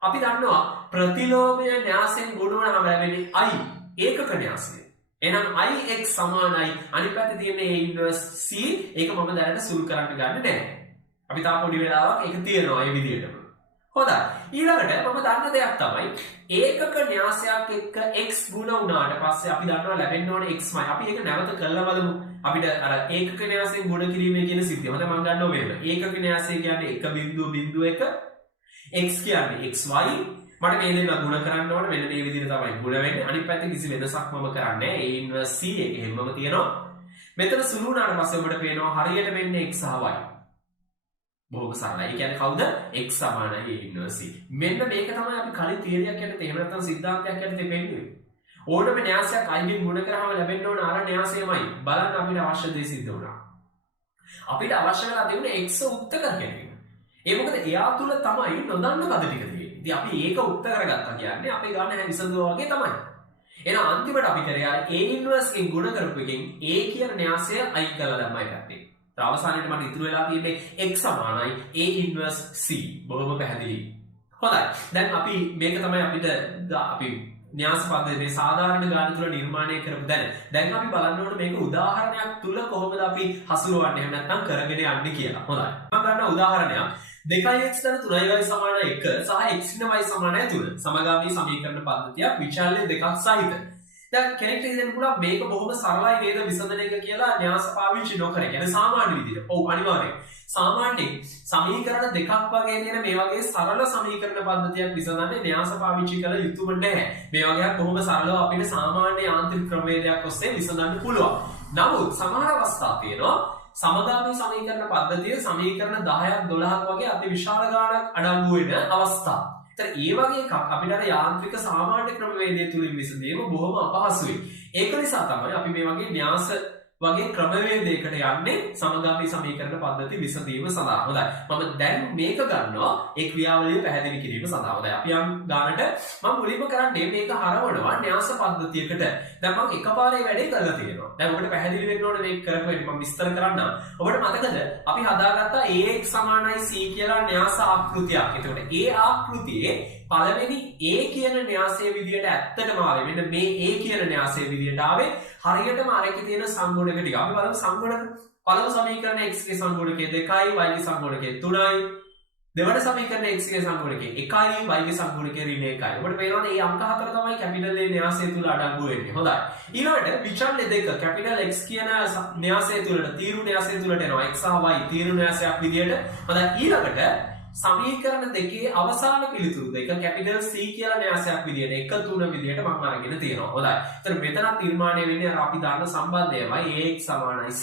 අපි දන්නවා ප්‍රතිලෝමය න්‍යාසයෙන් ගුණ වුණාම ලැබෙන්නේ i ඒකක න්‍යාසය. එහෙනම් ix සමානයි අනිත් පැත්තේ තියෙන a ඉන්වර්ස් c. ඒක මම දැනට සුළු කරන්න ගන්නේ නැහැ. අපි තාම පොඩි වෙලාවක් ඒක තියෙනවා මේ විදිහටම. හොඳයි. ඊළඟට මම දන්න දෙයක් තමයි ඒකක න්‍යාසයක් එක්ක x ගුණ වුණාට පස්සේ අපි දන්නවා ලැබෙන්න ඕනේ xමයි. අපි ඒක නැවත කරලා බලමු. අපිට අර ඒකක න්‍යාසයෙන් ගුණ කිරීමේ කියන සිද්ධිය මම ගන්නවා මේක. ඒකක න්‍යාසය කියන්නේ 1.1 x කියන්නේ xy. මට මේ දෙන්න ගුණ කරන්න ඕනේ මෙන්න මේ විදිහට තමයි ගුණ වෙන්නේ. අනිත් පැත්තේ කිසි වෙනසක් මම කරන්නේ නැහැ. a ඉන්වර්ස් c එක හැමම තියෙනවා. මෙතන සුළු වුණාට පස්සේ ඔබට පේනවා හරියට වෙන්නේ x සහ y. බොහොම සරලයි. ඒ කියන්නේ කවුද? x සමානයි a inverse c. මෙන්න මේක තමයි අපි කලින් තියරියක් යටතේ එහෙම නැත්නම් සිද්ධාන්තයක් යටතේ පෙන්නුවේ. ඕනම න්‍යාසයක් i ගෙන් ගුණ කරාම ලැබෙන්න ඕන අර න්‍යාසයමයි. බලන්න අපිට අවශ්‍ය දේ සිද්ධ වුණා. අපිට අවශ්‍ය කරලා තිබුණේ x උක්ත කර ගැනීම. ඒ මොකද එයා තුල තමයි නොදන්න පද ටික තියෙන්නේ. ඉතින් අපි ඒක උක්ත කරගත්තා කියන්නේ අපේ ගන්න හැ විසඳුවා වගේ තමයි. එහෙනම් අන්තිමට අපි කරේ අර a inverse ගෙන් ගුණ කරපු එකෙන් a කියන න්‍යාසය අයින් කරලා දැම්මයි පැත්තේ. අවසානයේ මට ඉතුරු වෙලා තියෙන්නේ x සමානයි a inverse c. බොහොම පැහැදිලි. හොඳයි. දැන් අපි මේක තමයි අපිට අපි න්‍යාස පද්ධතියේ මේ සාධාරණ ගාන තුල නිර්මාණය කරපු දැන් අපි බලන්න ඕනේ මේක උදාහරණයක් තුල කොහොමද අපි හසුරවන්නේ එහෙම නැත්නම් කරගෙන යන්නේ කියලා. හොඳයි. මම ගන්න උදාහරණයක් 2x ධන 3y සමාන 1 සහ x y සමාන 3 සමගාමී සමීකරණ පද්ධතියක් විචාල්‍ය දෙකක් සහිත. දැන් කෙනෙක්ට හිතෙන්න පුළුවන් මේක බොහොම සරලයි නේද විසඳන එක කියලා න්‍යාස පාවිච්චි නොකර. يعني සාමාන්‍ය විදිහට. ඔව් අනිවාර්යයෙන්. සාමාන්‍යයෙන් සමීකරණ දෙකක් වගේ තියෙන මේ වගේ සරල සමීකරණ පද්ධතියක් විසඳන්නේ න්‍යාස පාවිච්චි කළ යුතුම නැහැ. මේ වගේක් බොහොම සරලව අපිට සාමාන්‍ය යාන්ත්‍රික ක්‍රමවේදයක් ඔස්සේ විසඳන්න පුළුවන්. නමුත් සමහර අවස්ථා තියෙනවා සමගාමී සමීකරණ පද්ධතිය සමීකරණ 10ක් 12ක් වගේ අති විශාල ගාණක් අඩංගු වෙන අවස්ථා. ඒ වගේ එකක් අපිට අර යාන්ත්‍රික සාමාන්‍ය ක්‍රමවේදය තුලින් විසඳීම බොහොම අපහසුයි. ඒක නිසා තමයි අපි මේ වගේ න්‍යාස වගේ ක්‍රමවේදයකට යන්නේ සමගාමී සමීකරණ පද්ධති විසඳීම සඳහා. හොඳයි. මම දැන් මේක ගන්නවා ඒ ක්‍රියාවලිය පැහැදිලි කිරීම සඳහා. හොඳයි. අපි යම් ගානට මම මුලින්ම කරන්නේ මේක හරවනවා න්‍යාස පද්ධතියකට. දැන් මම එකපාරේ වැඩේ කරලා තියෙනවා. දැන් ඔබට පැහැදිලි වෙන්න ඕනේ මේක කරපුවා මම විස්තර කරන්නම්. ඔබට මතකද අපි හදාගත්තා ax සමානයි c කියලා න්‍යාස ආකෘතියක්. එතකොට ඒ ආකෘතියේ පළවෙනි a කියන න්‍යාසයේ විදියට ඇත්තටම ආවේ මෙන්න මේ a කියන න්‍යාසයේ විදියට ආවේ හරියටම අරකේ තියෙන සංගුණක ටික. අපි බලමු සංගුණක පළමු සමීකරණය x ගේ සංගුණකය 2යි y ගේ සංගුණකය 3යි. දෙවන සමීකරණය x ගේ සංගුණකය 1යි y ගේ සංගුණකය ඍණ 1යි. ඔබට පේනවද මේ අංක හතර තමයි කැපිටල් a න්‍යාසය තුල අඩංගු වෙන්නේ. හොඳයි. ඊළඟට විචල්්‍ය දෙක කැපිටල් x කියන න්‍යාසය තුලට තීරු න්‍යාසය තුලට එනවා. x සහ y තීරු න්‍යාසයක් විදියට. හොඳයි. ඊළඟට සමීකරණ දෙකේ අවසාන පිළිතුරු දෙක කැපිටල් C කියලා න්‍යාසයක් විදියට 1 3 විදියට මම අරගෙන තියෙනවා. හොඳයි. ඒතර මෙතනත් නිර්මාණය වෙන්නේ අර අපි දාන සම්බන්ධයමයි ax සමානයි c.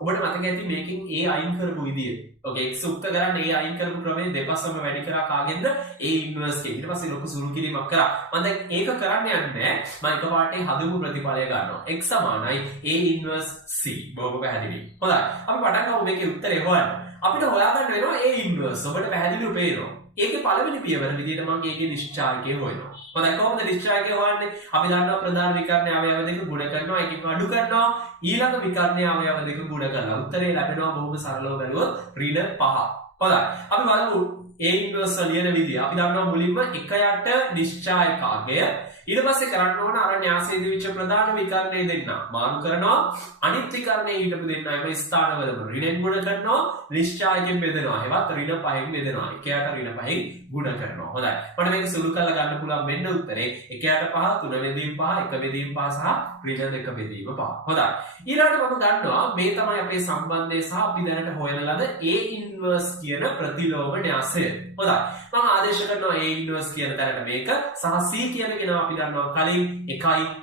ඔබට මතක ඇති මේකෙන් a අයින් කරපු විදිය. ඔකේ x උක්ත කරන්න a අයින් කරපු ක්‍රමය දෙපස්සම වැඩි කරා කාගෙන්ද? a ඉන්වර්ස් එකෙන්. ඊට පස්සේ ලොකු සුළු කිරීමක් කරා. මම දැන් ඒක කරන්න යන්නේ මම එකපාරට හදපු ප්‍රතිඵලය ගන්නවා. x සමානයි a ඉන්වර්ස් c. බොහොම පැහැදිලි. හොඳයි. අපි පටන් ගමු මේකේ උත්තරේ හොයන්න. අපිට හොයාගන්න වෙනවා a ඉන්වර්ස්. ඔබට පැහැදිලිව පේනවා. ඒකේ පළවෙනි පියවර විදිහට මම ඒකේ නිශ්චායකය හොයනවා. හොඳයි කොහොමද නිශ්චායකය හොයන්නේ? අපි දන්නවා ප්‍රධාන විකර්ණයේ අවයව දෙක ගුණ කරනවා, එකකින් අඩු කරනවා, ඊළඟ විකර්ණයේ අවයව දෙක ගුණ කරනවා. උත්තරේ ලැබෙනවා බොහොම සරලව බැලුවොත් ඍණ 5. හොඳයි. අපි බලමු a ඉන්වර්ස් ලියන විදිය. අපි දන්නවා මුලින්ම 1 යට නිශ්චායකාගය ඊට පස්සේ කරන්න ඕන අර න්‍යාසයේ දිවිච්ච ප්‍රධාන විකර්ණය දෙන්න මාරු කරනවා, අනිත් විකර්ණයේ ඊටපු දෙන්නම ස්ථානවලම ඍණෙන් ගුණ කරනවා, නිශ්චායකයෙන් බෙදනවා. ඒවත් ඍණ 5න් බෙදනවා. 1යට ඍණ 5න් ගුණ කරනවා. හොඳයි. මට මේක සුළු කරලා ගන්න පුළුවන් වෙන්න උත්තරේ 1යට 5, 3 බෙදීම 5, 1 බෙදීම 5 සහ ඍණ 2 බෙදීම 5. හොඳයි. ඊළඟට මම ගන්නවා මේ තමයි අපේ සම්බන්ධය සහ අපි දැනට හොයන ලද a ඉන්වර්ස් කියන ප්‍රතිලෝම න්‍යාසය. හොඳයි. මම ආදේශ කරනවා a ඉන්වර්ස් කියන තැනට මේක සහ c කියන කෙනා අපි දන්නවා කලින් 1යි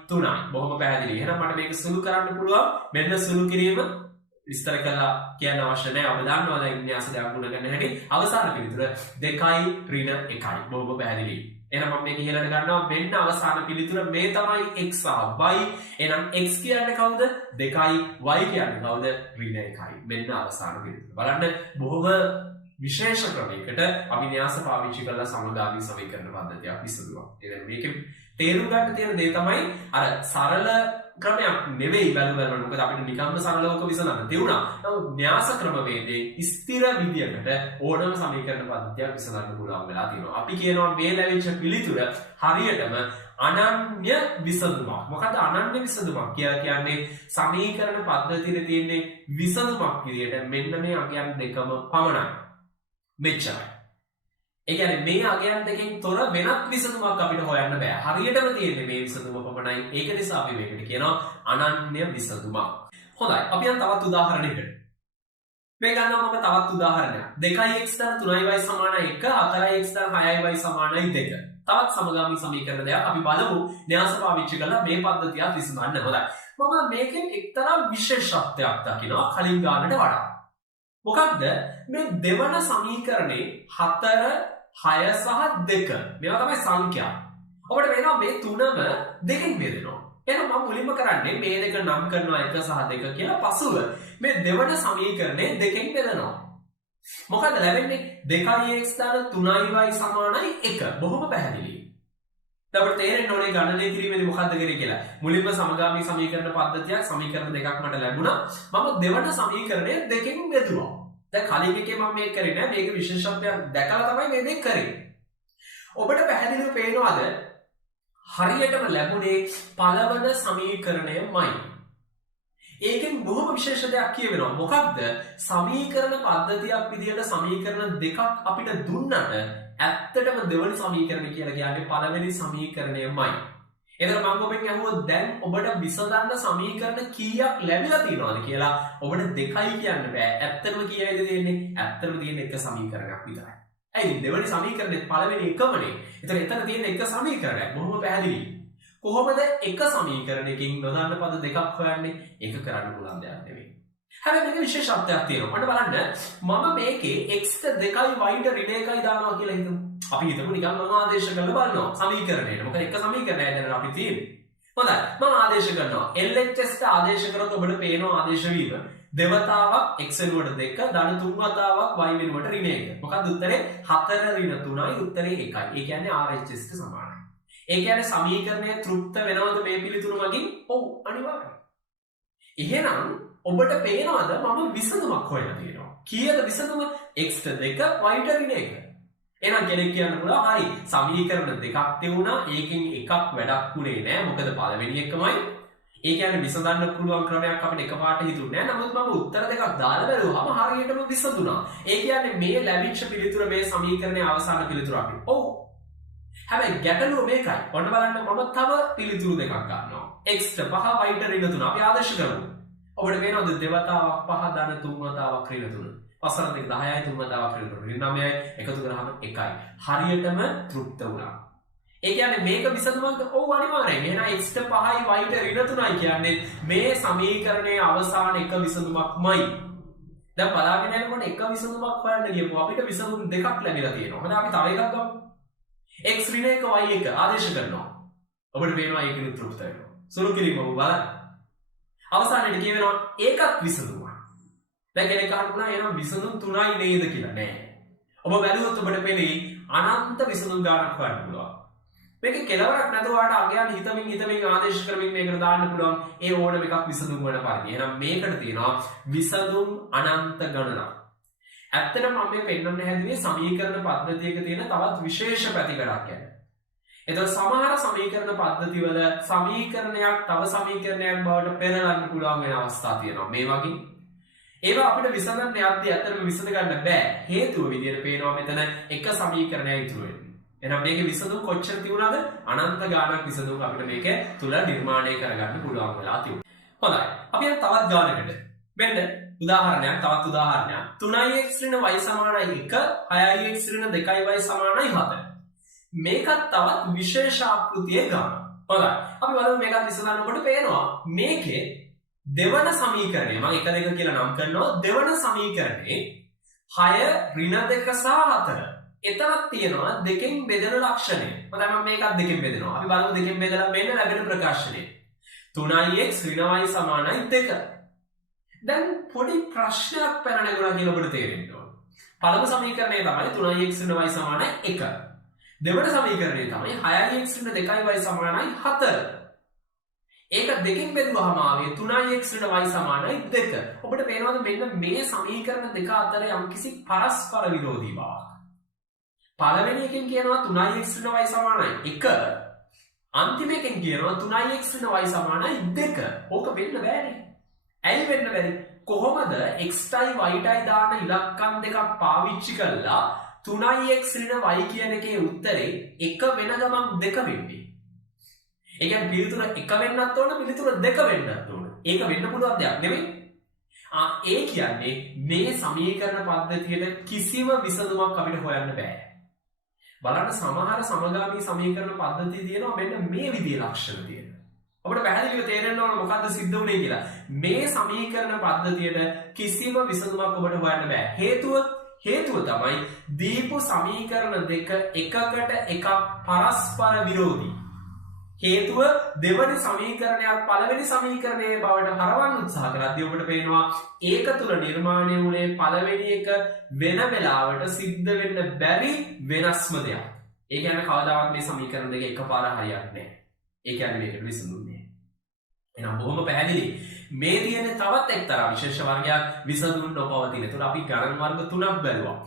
3යි. බොහොම පැහැදිලි. එහෙනම් මට මේක සුළු කරන්න පුළුවන්. මෙන්න සුළු කිරීම විස්තර කරලා කියන්න අවශ්‍ය නැහැ. ඔබ දන්නවා දැන් න්‍යාස දෙකක් ගුණ කරන හැටි. අවසාන පිළිතුර 2යි ඍණ 1යි. බොහොම පැහැදිලි. එහෙනම් මම මේක ඉහළට ගන්නවා. මෙන්න අවසාන පිළිතුර මේ තමයි x සහ y. එහෙනම් x කියන්නේ කවුද? 2යි. y කියන්නේ කවුද? ඍණ 1යි. මෙන්න අවසාන පිළිතුර. බලන්න බොහොම විශේෂ ක්‍රමයකට අපි න්‍යාස පාවිච්චි කරලා සමගාමී සමීකරණ පද්ධතියක් විසඳුවා. එහෙනම් මේකේ තේරුම් ගන්න තියෙන දේ තමයි අර සරල ක්‍රමයක් නෙවෙයි බලන්න. මොකද අපිට නිකම්ම සරලවක විසඳන්න තියුණා. නමුත් න්‍යාස ක්‍රමවේදයේ ස්ථිර විදියකට ඕනම සමීකරණ පද්ධතියක් විසඳන්න පුළුවන් වෙලා තියෙනවා. අපි කියනවා මේ ලැබිච්ච පිළිතුර හරියටම අනන්‍ය විසඳුමක්. මොකද අනන්‍ය විසඳුමක් කියලා කියන්නේ සමීකරණ පද්ධතියේ තියෙන විසඳුමක් විදියට මෙන්න මේ අගයන් දෙකම පමණයි. මෙච්චරයි. ඒ කියන්නේ මේ අගයන් දෙකෙන් තොර වෙනත් විසඳුමක් අපිට හොයන්න බෑ. හරියටම තියෙන්නේ මේ විසඳුම පමණයි. ඒක නිසා අපි මේකට කියනවා අනන්‍ය විසඳුමක්. හොඳයි. අපි යන තවත් උදාහරණයකට. මේ ගන්නවා මම තවත් උදාහරණයක්. 2x ධන 3y සමාන 1, 4x ධන 6y සමාන 2. තවත් සමගාමී සමීකරණ දෙයක් අපි බලමු. න්‍යාස පාවිච්චි කරලා මේ පද්ධතිය විසඳන්න. හොඳයි. මම මේකෙන් එක්තරා විශේෂත්වයක් දකිනවා කලින් ගානට වඩා. මොකක්ද මේ දෙවන සමීකරණේ 4 6 සහ 2 මේවා තමයි සංඛ්‍යා. ඔබට වෙනවා මේ තුනම දෙකෙන් බෙදෙනවා. එහෙනම් මම මුලින්ම කරන්නේ මේ දෙක නම් කරනවා 1 සහ 2 කියලා. පසුව මේ දෙවන සමීකරණේ දෙකෙන් බෙදනවා. මොකද ලැබෙන්නේ 2x දාන 3y සමානයි 1. බොහොම පැහැදිලි. අපිට තේරෙන්න ඕනේ ගණනය කිරීමේදී මොකද්ද කරේ කියලා. මුලින්ම සමගාමී සමීකරණ පද්ධතියක් සමීකරණ දෙකක් මට ලැබුණා. මම දෙවන සමීකරණය දෙකෙන් බෙදුවා. දැන් කලින් එකේ මම මේක කරේ නෑ. මේක විශේෂත්වයක් දැකලා තමයි මේ දෙක කරේ. ඔබට පැහැදිලිව පේනවාද? හරියටම ලැබුණේ පළවන සමීකරණයමයි. ඒකෙන් බොහොම විශේෂ දෙයක් කියවෙනවා. මොකක්ද? සමීකරණ පද්ධතියක් විදිහට සමීකරණ දෙකක් අපිට දුන්නට ඇත්තටම දෙවන සමීකරණය කියලා කියන්නේ පළවෙනි සමීකරණයමයි. එතන මම ඔබෙන් අහුවොත් දැන් ඔබට විසඳන්න සමීකරණ කීයක් ලැබිලා තියෙනවද කියලා ඔබට දෙකයි කියන්න බෑ. ඇත්තටම කීයද තියෙන්නේ? ඇත්තටම තියෙන එක සමීකරණයක් විතරයි. ඇයි දෙවනි සමීකරණෙත් පළවෙනි එකමනේ. එතන තියෙන එක සමීකරණයක්. බොහොම පැහැදිලි. කොහොමද එක සමීකරණයකින් නොදන්න පද දෙකක් හොයන්නේ? ඒක කරන්න පුළුවන් දෙයක් නෙවෙයි. හැබැයි මේක විශේෂත්වයක් තියෙනවා. මට බලන්න මම මේකේ x ට 2යි y ට ඍණ 1යි දානවා කියලා හිතමු. අපි හිතමු නිකන් මම ආදේශ කරලා බලනවා සමීකරණයට. මොකද එක සමීකරණයක් දැන් අපි තියෙන්නේ. හොඳයි. මම ආදේශ කරනවා LHS ට ආදේශ කරොත් ඔබට පේනවා ආදේශ වීම. දෙවතාවක් x වෙනුවට 2 ධන තුන් වතාවක් y වෙනුවට ඍණ 1. මොකක්ද උත්තරේ? 4 ඍණ 3යි උත්තරේ 1යි. ඒ කියන්නේ RHS ට සමානයි. ඒ කියන්නේ සමීකරණය තෘප්ත වෙනවද මේ පිළිතුරු මගින්? ඔව් අනිවාර්යයෙන්. එහෙනම් ඔබට පේනවද මම විසඳුමක් හොයලා තියෙනවා. කීයද විසඳුම? x ට 2 y ට ඍණ 1. එහෙනම් කෙනෙක් කියන්න පුළුවන් හරි සමීකරණ දෙකක් තියුණා ඒකෙන් එකක් වැඩක් උනේ නෑ. මොකද පළවෙනි එකමයි. ඒ කියන්නේ විසඳන්න පුළුවන් ක්‍රමයක් අපිට එකපාරට හිතුන්නේ නෑ. නමුත් මම උත්තර දෙකක් දාලා බැලුවාම හරියටම විසඳුණා. ඒ කියන්නේ මේ ලැබිච්ච පිළිතුර මේ සමීකරණයේ අවසාන පිළිතුර අපි. ඔව්. හැබැයි ගැටලුව මේකයි. ඔන්න බලන්න මම තව පිළිතුරු දෙකක් ගන්නවා. x ට 5 y ට ඍණ 3 අපි ආදේශ කරමු. ඔබට පේනවද දෙවතාවක් 5 ධන තුන් වතාවක් ඍණ 3. පස්සට දෙක 10යි තුන් වතාවක් ඍණ 3. ඍණ 9යි එකතු කරාම 1යි. හරියටම තෘප්ත වුණා. ඒ කියන්නේ මේක විසඳුමක්ද? ඔව් අනිවාර්යයෙන්. එහෙනම් x ට 5යි y ට ඍණ 3යි කියන්නේ මේ සමීකරණයේ අවසාන එක විසඳුමක්මයි. දැන් බලාගෙන යනකොට එක විසඳුමක් හොයන්න ගියපුව අපිට විසඳුම් දෙකක් ලැබිලා තියෙනවා. හොඳ අපි තව එකක් ගමු. x ඍණ 1 y 1 ආදේශ කරනවා. ඔබට පේනවා ඒකෙත් තෘප්ත වෙනවා. සුළු කිරීම ඔබ බලන්න. අවසානයේදී කියවෙනවා ඒකත් විසඳුමක්. දැන් කෙනෙක් අහනවා එහෙනම් විසඳුම් 3යි නේද කියලා. නෑ. ඔබ බැලුවොත් ඔබට පේන්නේ අනන්ත විසඳුම් ගානක් හොයන්න පුළුවන්. මේකේ කෙලවරක් නැතුව වාට අගයන් හිතමින් ආදේශ කරමින් මේකට දාන්න පුළුවන්. ඒ ඕනම එකක් විසඳුම් වල පරිදි. එහෙනම් මේකට තියෙනවා විසඳුම් අනන්ත ගණනක්. ඇත්තටම මම මේ පෙන්වන්න හැදුවේ සමීකරණ පද්ධතියක තියෙන තවත් විශේෂ පැතිකඩක් ගැන. එතකොට සමහර සමීකරණ පද්ධතිවල සමීකරණයක් තව සමීකරණයක් බවට පෙරලන්න පුළුවන් වෙන අවස්ථා තියෙනවා. මේ වගේ ඒවා අපිට විසඳන්න යද්දී ඇත්තටම විසඳ ගන්න බෑ. හේතුව විදියට පේනවා මෙතන එක සමීකරණයක් ඉතුරු වෙන්නේ. එහෙනම් මේකේ විසඳුම් කොච්චර තියුණාද? අනන්ත ගාණක් විසඳුම් අපිට මේක තුල නිර්මාණය කරගන්න පුළුවන් වෙලා තියුණා. හොඳයි. අපි තවත් ගානකට. මෙන්න උදාහරණයක් තවත් උදාහරණයක් 3x ඍණ y සමානයි 1 6x ඍණ 2y සමානයි 7. මේකත් තවත් විශේෂ ආකෘතියේ ගාන. හොඳයි. අපි බලමු මේකත් විසඳන්න ඔබට පේනවා මේකේ දෙවන සමීකරණය මම 1 2 කියලා නම් කරනවා දෙවන සමීකරණේ 6 ඍණ 2 සහ 4. එතනක් තියෙනවා දෙකෙන් බෙදෙන ලක්ෂණය. හොඳයි මම මේකත් දෙකෙන් බෙදෙනවා. අපි බලමු දෙකෙන් බෙදලා මෙන්න ලැබෙන ප්‍රකාශනය. 3x ඍණ y සමානයි 2. දැන් පොඩි ප්‍රශ්නයක් පැන නැගුණා කියලා ඔබට තේරෙන්න ඕන. පළමු සමීකරණය තමයි 3x ඍණ y සමානයි 1. දෙවන සමීකරණය තමයි 6x ඍණ 2y සමානයි 4. ඒක දෙකෙන් බෙදුවාම ආවේ 3x ඍණ y සමානයි 2. ඔබට පේනවද මෙන්න මේ සමීකරණ දෙක අතර යම්කිසි පරස්පර විරෝධී බවක්. පළවෙනි එකෙන් කියනවා 3x ඍණ y සමානයි 1. අන්තිම එකෙන් කියනවා 3x ඍණ y සමානයි 2. ඕක වෙන්න බෑනේ. ඇයි වෙන්න බැරි? කොහොමද x ටයි y ටයි දාන ඉලක්කම් දෙකක් පාවිච්චි කරලා 3x ඍණ y කියන එකේ උත්තරේ 1 වෙන ගමන් 2 වෙන්නේ? ඒ කියන්නේ පිළිතුර 1 වෙන්නත් ඕන පිළිතුර 2 වෙන්නත් ඕන. ඒක වෙන්න පුළුවන් දෙයක් නෙමෙයි. ඒ කියන්නේ මේ සමීකරණ පද්ධතියට කිසිම විසඳුමක් අපිට හොයන්න බෑ. බලන්න සමහර සමගාමී සමීකරණ පද්ධති තියෙනවා මෙන්න මේ විදිහේ ලක්ෂණ තියෙන. අපිට පැහැදිලිව තේරෙන්න ඕන මොකද්ද සිද්ධ වුනේ කියලා. මේ සමීකරණ පද්ධතියට කිසිම විසඳුමක් ඔබට හොයන්න බෑ. හේතුව තමයි දීපු සමීකරණ දෙක එකකට එකක් පරස්පර විරෝධී. හේතුව දෙවනි සමීකරණයක් පළවෙනි සමීකරණයේ බවට හරවන්න උත්සාහ කරද්දී ඔබට පේනවා ඒක තුල නිර්මාණය වුණේ පළවෙනි එක වෙන වෙලාවට සිද්ධ වෙන්න බැරි වෙනස්ම දෙයක්. ඒ කියන්නේ කවදාවත් මේ සමීකරණ දෙක එකපාර හරියන්නේ නැහැ. ඒ කියන්නේ මේකට විසඳුම් නෑ. එහෙනම් බොහොම පැහැදිලි. මේ තියෙන තවත් එක්තරා විශේෂ වර්ගයක් විසඳුම් නොපවතින. ඒතකොට අපි ගණන් වර්ග තුනක් බැලුවා.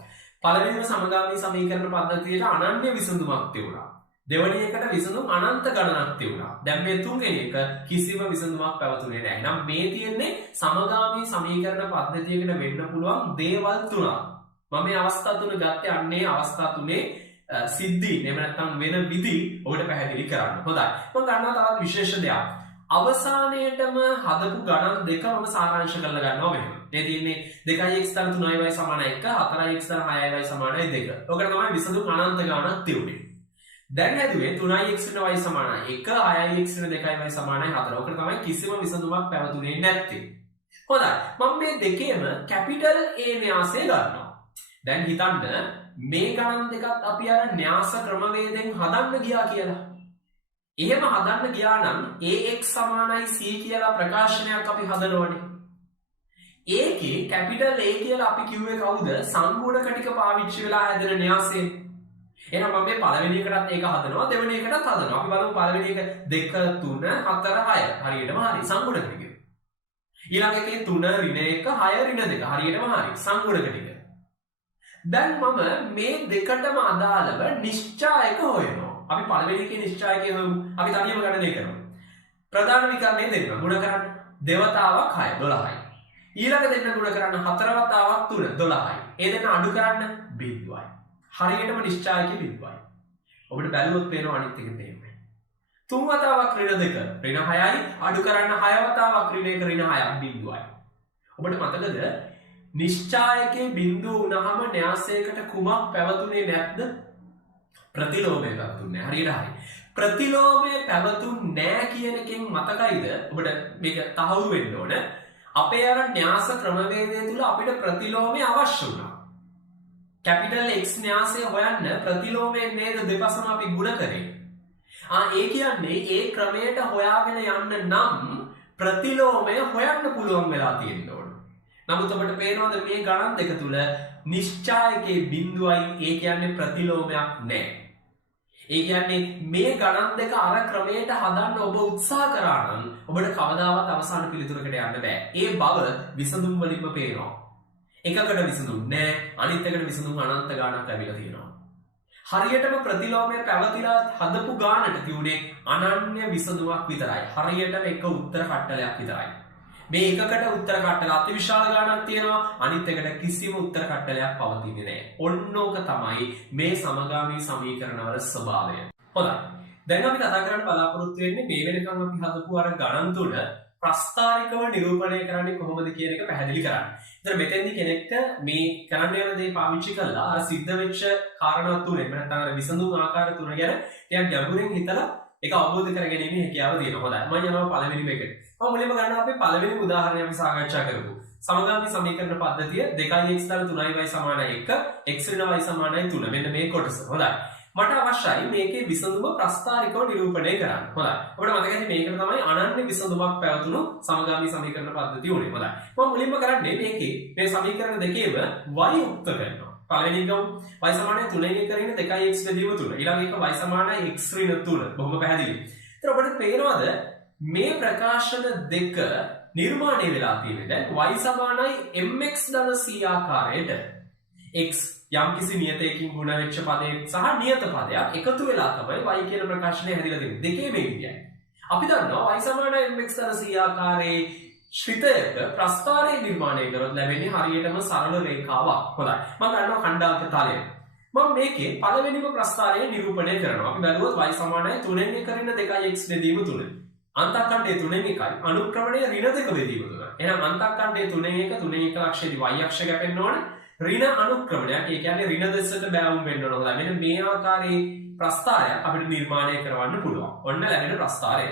පළවෙනිම සමගාමී සමීකරණ පද්ධතියට අනන්‍ය විසඳුමක් තිබුණා. දෙවැනි එකට විසඳුම් අනන්ත ගණනක් තිබුණා. දැන් මේ තුන්වෙනි එක කිසිම විසඳුමක් පැවතුනේ නැහැ. එහෙනම් මේ තියෙන්නේ සමගාමී සමීකරණ පද්ධතියකට වෙන්න පුළුවන් දේවල් තුනක්. මම මේ අවස්ථා තුන ගත්තේ අන්නේ අවස්ථා තුනේ සිද්ධි එහෙම නැත්නම් වෙන විදි ඔබට පැහැදිලි කරන්න. හොඳයි. මම ගන්නවා තවත් විශේෂ දෙයක්. අවසානයේටම හදපු ගණන් දෙක මම සාරාංශ කරලා ගන්නවා මෙහෙම. මේ තියෙන්නේ 2x තරම් 3y සමාන 1 4x තරම් 6y සමාන 2. ඔකට තමයි විසඳුම් අනන්ත ගණනක් තියුනේ. දැන් හැදුවේ 3x y සමාන 1 6x 2y සමාන 4. ඔකට තමයි කිසිම විසඳුමක් පැවතුනේ නැත්තේ. හොඳයි. මම මේ දෙකේම කැපිටල් A න්‍යාසය ගන්නවා. දැන් හිතන්න මේ ගණන් දෙකත් අපි අර න්‍යාස ක්‍රමවේදයෙන් හදන්න ගියා කියලා. එහෙම හදන්න ගියා නම් ax සමානයි c කියලා ප්‍රකාශනයක් අපි හදනවනේ. ඒකේ කැපිටල් A කියලා අපි කිව්වේ කවුද? සංගුණ කටික පාවිච්චි වෙලා හැදෙන න්‍යාසය. එහෙනම් මම මේ පළවෙනි එකටත් ඒක හදනවා දෙවෙනි එකටත් හදනවා. අපි බලමු පළවෙනි එක 2 3 4 6 හරියටම හරි සංගුණ කටික. ඊළඟ එකේ 3 ඍණ 1 6 ඍණ 2 හරියටම හරි සංගුණ කටික. දැන් මම මේ දෙකටම අදාළව නිශ්චායක හොයනවා. අපි පළවෙනි එකේ නිශ්චායකය හොයමු. අපි තනියම ගණනය කරමු. ප්‍රධාන විකරණය දෙන්න ගුණ කරන්න දෙවතාවක් 6 12යි. ඊළඟ දෙන්න ගුණ කරන්න හතරවතාවක් 3 12යි. ඒ දෙන්න අඩු කරන්න බිඳුවයි. හරියටම නිශ්චායකයේ බිඳුවයි. ඔබට බැලුවොත් පේනවා අනිත් එක තේරෙන්නේ. තුන් වතාවක් ඍණ 2 ඍණ 6යි අඩු කරන්න 6 වතාවක් ඍණ 1 ඍණ 6ක් බිඳුවයි. ඔබට මතකද නිශ්චායකයේ බිඳුව වුණාම න්‍යාසයකට කුමක් පැවතුනේ නැද්ද? ප්‍රතිලෝමය පැවතුන්නේ. හරියට හරි. ප්‍රතිලෝමය පැවතුන්නේ නැහැ කියන එකෙන් මතකයිද? ඔබට මේක තහවුරු වෙන්න ඕන. අපේ අර න්‍යාස ක්‍රමවේදය තුල අපිට ප්‍රතිලෝමය අවශ්‍ය වුණා. කැපිටල් X න්‍යාසය හොයන්න ප්‍රතිලෝමයෙන් නේද දෙපසම අපි ගුණ කරේ. ඒ කියන්නේ ඒ ක්‍රමයට හොයාගෙන යන්න නම් ප්‍රතිලෝමය හොයන්න පුළුවන් වෙලා තියෙන්න ඕන. නමුත් අපිට පේනවාද මේ ගණන් දෙක තුල නිශ්චායකයේ බිඳුවයි ඒ කියන්නේ ප්‍රතිලෝමයක් නැහැ. ඒ කියන්නේ මේ ගණන් දෙක අර ක්‍රමයට හදන්න ඔබ උත්සාහ කරා නම් ඔබට කවදාවත් අවසාන පිළිතුරකට යන්න බෑ. ඒ බව විසඳුම් වලින්ම පේනවා. එකකට විසඳුම් නැහැ, අනිත් එකට විසඳුම් අනන්ත ගාණක් ලැබිලා තියෙනවා. හරියටම ප්‍රතිලෝමය පැවතිලා හදපු ගානට තියුනේ අනන්‍ය විසඳුමක් විතරයි. හරියටම එක උත්තර කට්ටලයක් විතරයි. මේ එකකට උත්තර කට්ටල අතිවිශාල ගානක් තියෙනවා, අනිත් එකට කිසිම උත්තර කට්ටලයක් පවතින්නේ නැහැ. ඔන්නෝක තමයි මේ සමගාමී සමීකරණවල ස්වභාවය. හොඳයි. දැන් අපි කතා කරන්න බලාපොරොත්තු වෙන්නේ මේ වෙනකන් අපි හදපු අර ගණන් තුන ප්‍රස්තාරිකව නිරූපණය කරන්නේ කොහොමද කියන එක පැහැදිලි කරන්න. ඉතින් මෙතෙන්දී කෙනෙක්ට මේ කරන්න යන දේ පාවිච්චි කළා අර සිද්ධ වෙච්ච කාරණා තුන එහෙම නැත්නම් අර විසඳුම් ආකාර තුන ගැන ටිකක් ගැඹුරින් හිතලා ඒක අවබෝධ කරගැනීමේ හැකියාව තියෙනවා. හොඳයි. මම යනවා පළවෙනිම එකට. මම මුලින්ම ගන්නවා අපේ පළවෙනි උදාහරණය අපි සාකච්ඡා කරමු. සමගාමී සමීකරණ පද්ධතිය 2x + 3y = 1 x ඍණ y = 3. මෙන්න මේ කොටස. හොඳයි. මට අවශ්‍යයි මේකේ විසඳුම ප්‍රස්තාරිකව නිරූපණය කරන්න. හොඳයි. ඔබට මතකයි මේකට තමයි අනන්‍ය විසඳුමක් පැවතුණු සමගාමී සමීකරණ පද්ධතිය උනේ. හොඳයි. මම මුලින්ම කරන්නේ මේකේ මේ සමීකරණ දෙකේම y උක්ත කරනවා. පළවෙනි එක y = 3 1 කරගෙන 2x බෙදීම 3. ඊළඟ එක y = x ඍණ 3. බොහොම පැහැදිලි. ඒතර ඔබට පේනවද මේ ප්‍රකාශන දෙක නිර්මාණය වෙලා තියෙන්නේ දැන් y = mx ධන c ආකාරයට x යම්කිසි නියතයකින් ගුණ වෙච්ච පදයක් සහ නියත පදයක් එකතු වෙලා තමයි y කියන ප්‍රකාශනය හැදිලා තියෙන්නේ. දෙකේ මේ විදියයි. අපි දන්නවා y = mx ධන c ආකාරයේ ශ්‍රිතයක ප්‍රස්ථාරය නිර්මාණය කරොත් ලැබෙන්නේ හරියටම සරල රේඛාවක්. හොඳයි. මම ගන්නවා ඛණ්ඩාංක තලය. මම මේකේ පළවෙනිම ප්‍රස්ථාරය නිරූපණය කරනවා. අපි බැලුවොත් y = 3 1 කරගෙන 2x බෙදීම 3. අන්තක්කණ්ඩය 3 1යි අනුක්‍රමණය ඍණ 2 බෙදීම 3. එහෙනම් අන්තක්කණ්ඩය 3 1 3 1 ලක්ෂයේදී y අක්ෂය කැපෙන්න ඕන. ඍණ අනුක්‍රමණයක් ඒ කියන්නේ ඍණ දෙසට බෑවුම් වෙන්න ඕන. මෙන්න මේ ආකාරයේ ප්‍රස්ථාරයක් අපිට නිර්මාණය කරවන්න පුළුවන්. ඔන්න ලැබෙන ප්‍රස්ථාරය.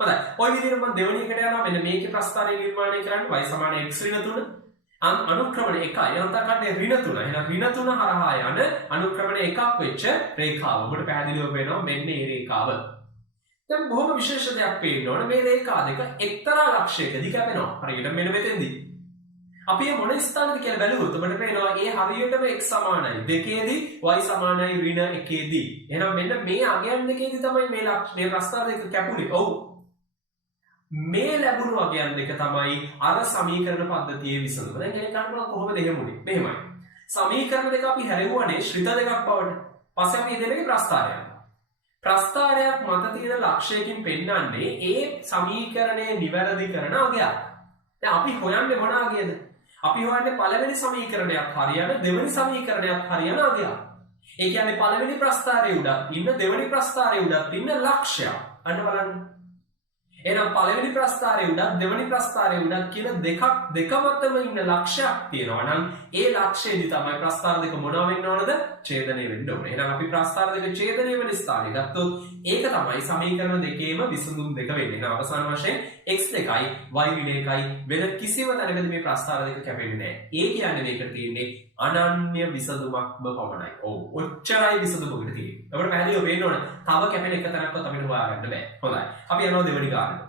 හොඳයි. ඔය විදිහට මම දෙවෙනි එකට යනවා. මෙන්න මේකේ ප්‍රස්ථාරය නිර්මාණය කරන්න y සමාන x ඍණ 3 අනුක්‍රමණ 1යි අන්තකඩේ ඍණ 3. එහෙනම් ඍණ 3 හරහා යන අනුක්‍රමණ 1ක් වෙච්ච රේඛාව. ඔබට පැහැදිලිව වෙනවා මෙන්න මේ රේඛාව. දැන් බොහොම විශේෂ දෙයක් පේන්න ඕන මේ රේඛා දෙක එක්තරා ලක්ෂයකදී කැපෙනවා. හරියට මෙන්න මෙතෙන්දී. අපි මොන ස්ථානද කියලා බැලුවොත් ඔබට පේනවා ඒ හරියටම x සමානයි 2ේදී y සමානයි ඍණ 1ේදී. එහෙනම් මෙන්න මේ අගයන් දෙකේදී තමයි මේ ප්‍රස්ථාර දෙක කැපුනේ. ඔව්. මේ ලැබුණු අගයන් දෙක තමයි අර සමීකරණ පද්ධතියේ විසඳුම. දැන් කෙනෙක් අහනවා කොහොමද එහෙම උනේ? මෙහෙමයි. සමීකරණ දෙක අපි හැරෙවුවානේ ශ්‍රිත දෙකක් බවට. පස්සේ අපි දෙන්නගේ ප්‍රස්ථාරයක්. ප්‍රස්ථාරයක් මත තියෙන ලක්ෂයකින් පෙන්වන්නේ ඒ සමීකරණය නිවැරදි කරන අගයක්. දැන් අපි හොයන්නේ මොන අගයද? අපි හොයන්නේ පළවෙනි සමීකරණයක් හරියන දෙවෙනි සමීකරණයක් හරියන අගයක්. ඒ කියන්නේ පළවෙනි ප්‍රස්ථාරයේ උඩක් ඉන්න දෙවෙනි ප්‍රස්ථාරයේ උඩක් ඉන්න ලක්ෂයක්. අන්න බලන්න. එහෙනම් පළවෙනි ප්‍රස්ථාරයේ උඩක් දෙවෙනි ප්‍රස්ථාරයේ උඩක් කියන දෙක මතම ඉන්න ලක්ෂයක් තියෙනවා නම් ඒ ලක්ෂයේදී තමයි ප්‍රස්ථාර දෙක මොනවා වෙන්න ඕනද? ඡේදනය වෙන්න ඕනේ. එහෙනම් අපි ප්‍රස්ථාර දෙක ඡේදනය වෙන ස්ථානය ගත්තොත් ඒක තමයි සමීකරණ දෙකේම විසඳුම් දෙක වෙන්නේ. එහෙනම් අවසාන වශයෙන් x2යි y ඍණ 1යි වෙන කිසිම තැනකදී මේ ප්‍රස්ථාර දෙක කැපෙන්නේ නැහැ. ඒ කියන්නේ මේකට තියෙන්නේ අනන්‍ය විසඳුමක්ම පමණයි. ඔව් ඔච්චරයි විසඳුමකට තියෙන්නේ. අපිට පැහැදිලිව වෙන්න ඕන. තව කැපෙන එක තැනක්වත් අපිට හොයාගන්න බෑ. හොඳයි. අපි යනවා දෙවෙනි කාරණයට.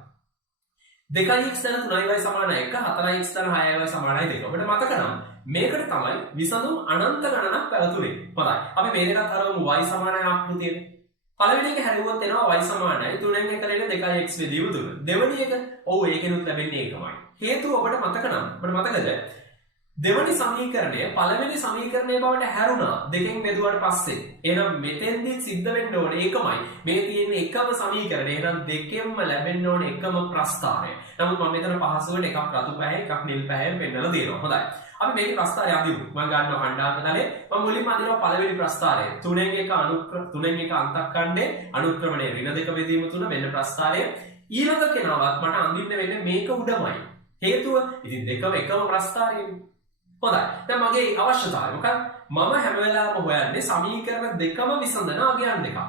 2x ධන 3y සමාන 1 4x ධන 6y සමාන 2. ඔබට මතක නම් මේකට තමයි විසඳුම් අනන්ත ගණනක් පැවතුනේ. හොඳයි. අපි මේ දෙකත් හරවමු y සමාන ආකෘතියට. පළවෙනි එක හැරුවොත් එනවා y සමානයි 3න් 1 කරේන 2x බෙදීම 3. දෙවෙනි එක ඔව් ඒකෙනුත් ලැබෙන්නේ ඒකමයි. හේතුව ඔබට මතක නම් ඔබට මතකද? දෙවෙනි සමීකරණය පළවෙනි සමීකරණය බවට හැරුණා දෙකෙන් බෙදුවාට පස්සේ. එහෙනම් මෙතෙන්දී සිද්ධ වෙන්න ඕනේ ඒකමයි. මේ තියෙන එකම සමීකරණය. එහෙනම් දෙකෙන්ම ලැබෙන්න ඕනේ එකම ප්‍රස්ථාරය. නමුත් මම මෙතන පහසුවට එකක් රතු පැහැ එකක් නිල් පැහැයෙන් පෙන්නලා දෙනවා. හොඳයි. අපි මේකේ ප්‍රස්ථාරය අදිමු. මම ගන්නවා ඛණ්ඩාංක තලයේ. මම මුලින්ම අදිනවා පළවෙනි ප්‍රස්ථාරය. 3න් 1 අන්තක්ඛණ්ඩේ අනුක්‍රමණය ඍණ 2 බෙදීම 3 මෙන්න ප්‍රස්ථාරය. ඊළඟ කෙනාවත් මට අඳින්න වෙන්නේ මේක උඩමයි. හේතුව ඉතින් දෙකම එකම ප්‍රස්ථාරයනේ. හොඳයි. දැන් මගේ අවශ්‍යතාවය මොකක්ද? මම හැම වෙලාවෙම හොයන්නේ සමීකරණ දෙකම විසඳන අගයන් දෙකක්.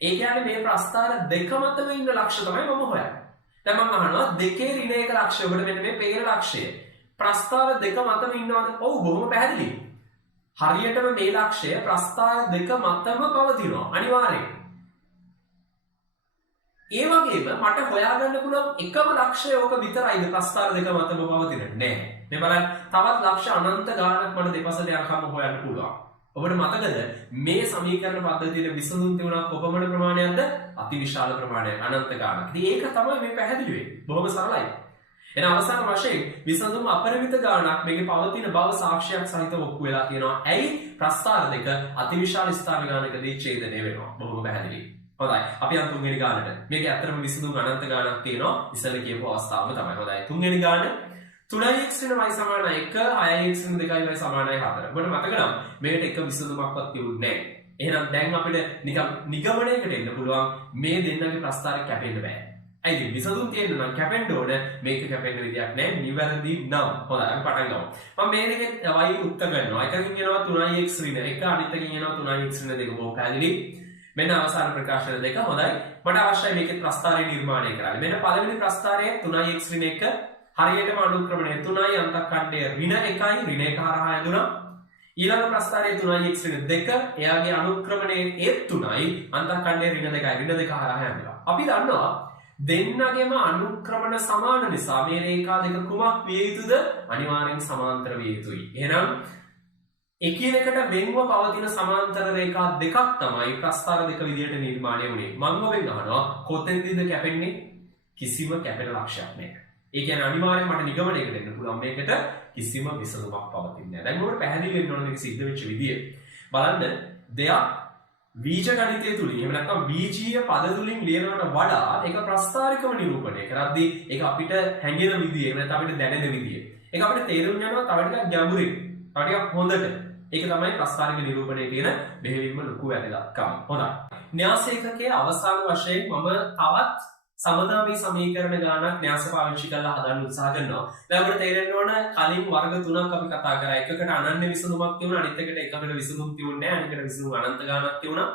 ඒ කියන්නේ මේ ප්‍රස්ථාර දෙක මතම ඉන්න ලක්ෂ තමයි මම හොයන්නේ. දැන් මම අහනවා දෙකේ ඍණ 1 ලක්ෂය. ඔබට මෙන්න මේ පේන ලක්ෂය. ප්‍රස්ථාර දෙක මතම ඉන්නවද? ඔව් බොහොම පැහැදිලි. හරියටම මේ ලක්ෂය ප්‍රස්ථාර දෙක මතම පවතිනවා. අනිවාර්යයෙන්. ඒ වගේම මට හොයාගන්න පුළුවන් එකම ලක්ෂය ඕක විතරයිද ප්‍රස්ථාර දෙක මතම පවතින නෑ. මේ බලන්න තවත් ලක්ෂ අනන්ත ගාණක් මට දෙපසට යනකම් හොයන්න පුළුවන්. ඔබට මතකද මේ සමීකරණ පද්ධතියේ විසඳුම් තිබුණා කොපමණ ප්‍රමාණයක්ද? අතිවිශාල ප්‍රමාණයක් අනන්ත ගාණක්. ඉතින් ඒක තමයි මේ පැහැදිලි වෙන්නේ. බොහොම සරලයි. එහෙනම් අවසාන වශයෙන් විසඳුම් අපරිමිත ගාණක් මේකේ පවතින බව සාක්ෂියක් සහිතව ඔප්පු වෙලා තියෙනවා. ඇයි? ප්‍රස්ථාර දෙක අතිවිශාල ස්ථාන ගාණකදී ඡේදනය වෙනවා. බොහොම පැහැදිලි. හොඳයි. අපි යන් තුන්වෙනි ගානට. මේකේ ඇත්තටම විසඳුම් අනන්ත ගානක් තියෙනවා. ඉස්සෙල්ලා කියපු අවස්ථාවම තමයි. හොඳයි. තුන්වෙනි ගාන 3x ඍණ y සමාන 1 6x ඍණ 2y සමානයි 4. ඔබට මතක නම් මේකට එක විසඳුමක්වත් තිබුණේ නැහැ. එහෙනම් දැන් අපිට නිකන් නිගමනයකට එන්න පුළුවන් මේ දෙන්නගේ ප්‍රස්ථාරය කැපෙන්න බෑ. ඇයි විසඳුම් තියෙන්න නම් කැපෙන්න ඕන. මේක කැපෙන්න විදියක් නැහැ. නිවැරදි නම්. හොඳයි. අපි පටන් ගමු. මම මේ දෙකේ y උත්ත කරනවා. එකකින් එනවා 3x ඍණ 1 අනිත් එකකින් එනවා 3x ඍණ 2. බොහොම පැහැදිලි. මෙන්න අවසාන ප්‍රකාශන දෙක. හොඳයි. මට අවශ්‍යයි මේකේ ප්‍රස්ථාරය නිර්මාණය කරන්න. මෙන්න පළවෙනි ප්‍රස්ථාරය 3x ඍණ 1 හරියටම අනුක්‍රමණය 3යි අන්තක්ඛණ්ඩය ඍණ 1යි ඍණ 1 හරහා යදුනා. ඊළඟ ප්‍රස්ථාරය 3x ඍණ 2 එයාගේ අනුක්‍රමණය ඒත් 3යි අන්තක්ඛණ්ඩය ඍණ 2යි ඍණ 2 හරහා යදුනා. අපි දන්නවා දෙන්නගේම අනුක්‍රමණ සමාන නිසා මේ රේඛා දෙක කුමක් විය යුතුද? අනිවාර්යෙන් සමාන්තර විය යුතුයි. එහෙනම් එකිනෙකට වෙන්ව පවතින සමාන්තර රේඛා දෙකක් තමයි ප්‍රස්ථාර දෙක විදියට නිර්මාණය වුණේ. මම ඔබෙන් අහනවා කොතෙන්ද කැපෙන්නේ? කිසිම කැපෙන ලක්ෂයක් නැහැ. ඒ කියන්නේ අනිවාර්යෙන් මට නිගමනයකට එන්න පුළුවන් මේකට කිසිම විසඳුමක් පවතින්නේ නැහැ. දැන් ඔබට පැහැදිලි වෙන්න ඕන මේක සිද්ධ වෙච්ච විදිය. බලන්න දෙයක් බීජ ගණිතය තුලින් එහෙම නැත්නම් බීජීය පද තුලින් ලියනවට වඩා ඒක ප්‍රස්ථාරිකව නිරූපණය කරද්දී ඒක අපිට හැඟෙන විදිය එහෙම නැත්නම් අපිට දැනෙන විදිය. ඒක අපිට තේරුම් යනවා තව ටිකක් ගැඹුරින්. තව ටිකක් හොඳට. ඒක තමයි ප්‍රස්ථාරික නිරූපණයේ තියෙන මෙහෙවින්ම ලොකු වැදගත්කම. හොඳයි. න්‍යාසේකකයේ අවසාන වශයෙන් මම තවත් සමදාමී සමීකරණ ගානක් න්‍යාස පාවිච්චි කරලා හදන්න උත්සාහ කරනවා. දැන් අපිට තේරෙන්න ඕන කලින් වර්ග තුනක් අපි කතා කරා. එකකට අනන්‍ය විසඳුමක් තිබුණා, අනිත් එකට එකකට විසඳුම් තිබුණේ නැහැ, අනිත් එකට විසඳුම් අනන්ත ගානක් තිබුණා.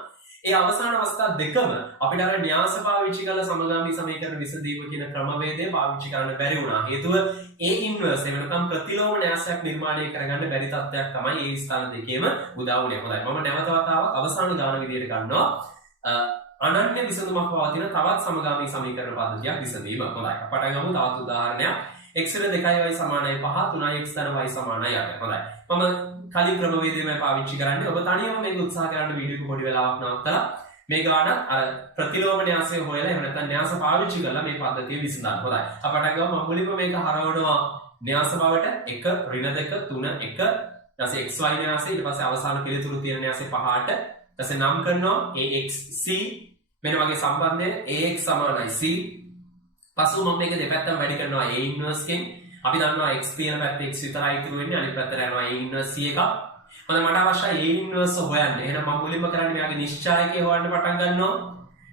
ඒ අවසාන අවස්ථා දෙකම අපිට අර න්‍යාස පාවිච්චි කරලා සමගාමී සමීකරණ විසඳීම කියන ක්‍රමවේදය පාවිච්චි කරන්න බැරි වුණා. හේතුව A ඉන්වර්ස් එහෙම නැත්නම් ප්‍රතිලෝම න්‍යාසයක් නිර්මාණය කරගන්න බැරි තත්ත්වයක් තමයි ඒ ස්ථාන දෙකේම උදා වුණේ. හොඳයි. මම නැවත වතාවක් අවසාන ගාන විදියට ගන්නවා. අනන්‍ය විසඳුමක් පවතින තවත් සමගාමී සමීකරණ පද්ධතියක් විසඳීම. හොඳයි. පටන් ගමු තවත් උදාහරණයක්. x වල 2y සමානයි 5 3x ධන y සමානයි 8. හොඳයි. මම කලින් ක්‍රමවේදයම පාවිච්චි කරන්නේ. ඔබ තනියම මේක උත්සාහ කරන්න වීඩියෝ එක පොඩි වෙලාවක් නවත්තලා මේ ගාන අර ප්‍රතිලෝම න්‍යාසය හොයලා එහෙම නැත්නම් න්‍යාස පාවිච්චි කරලා මේ පද්ධතිය විසඳන්න. හොඳයි. අපට ගමු මම මුලින්ම මේක හරවනවා න්‍යාස බවට 1 ඍණ 2 3 1 ඊට පස්සේ xy න්‍යාසය ඊට පස්සේ අවසාන පිළිතුරු තියෙන න්‍යාසය 5ට ඊට පස්සේ නම් කරනවා axc මෙන්න වගේ සම්බන්ධය ax සමානයි c. පසු මම මේක දෙපැත්තම වැඩි කරනවා a ඉන්වර්ස් කින්. අපි දන්නවා x තියෙන පැත්තේ x විතරයි ඉතුරු වෙන්නේ අනිත් පැත්තට යනවා a ඉන්වර්ස් c එකක්. මම මට අවශ්‍යයි a ඉන්වර්ස් හොයන්න. එහෙනම් මම මුලින්ම කරන්නේ මෙයාගේ නිශ්චායකය හොයන්න පටන් ගන්නවා.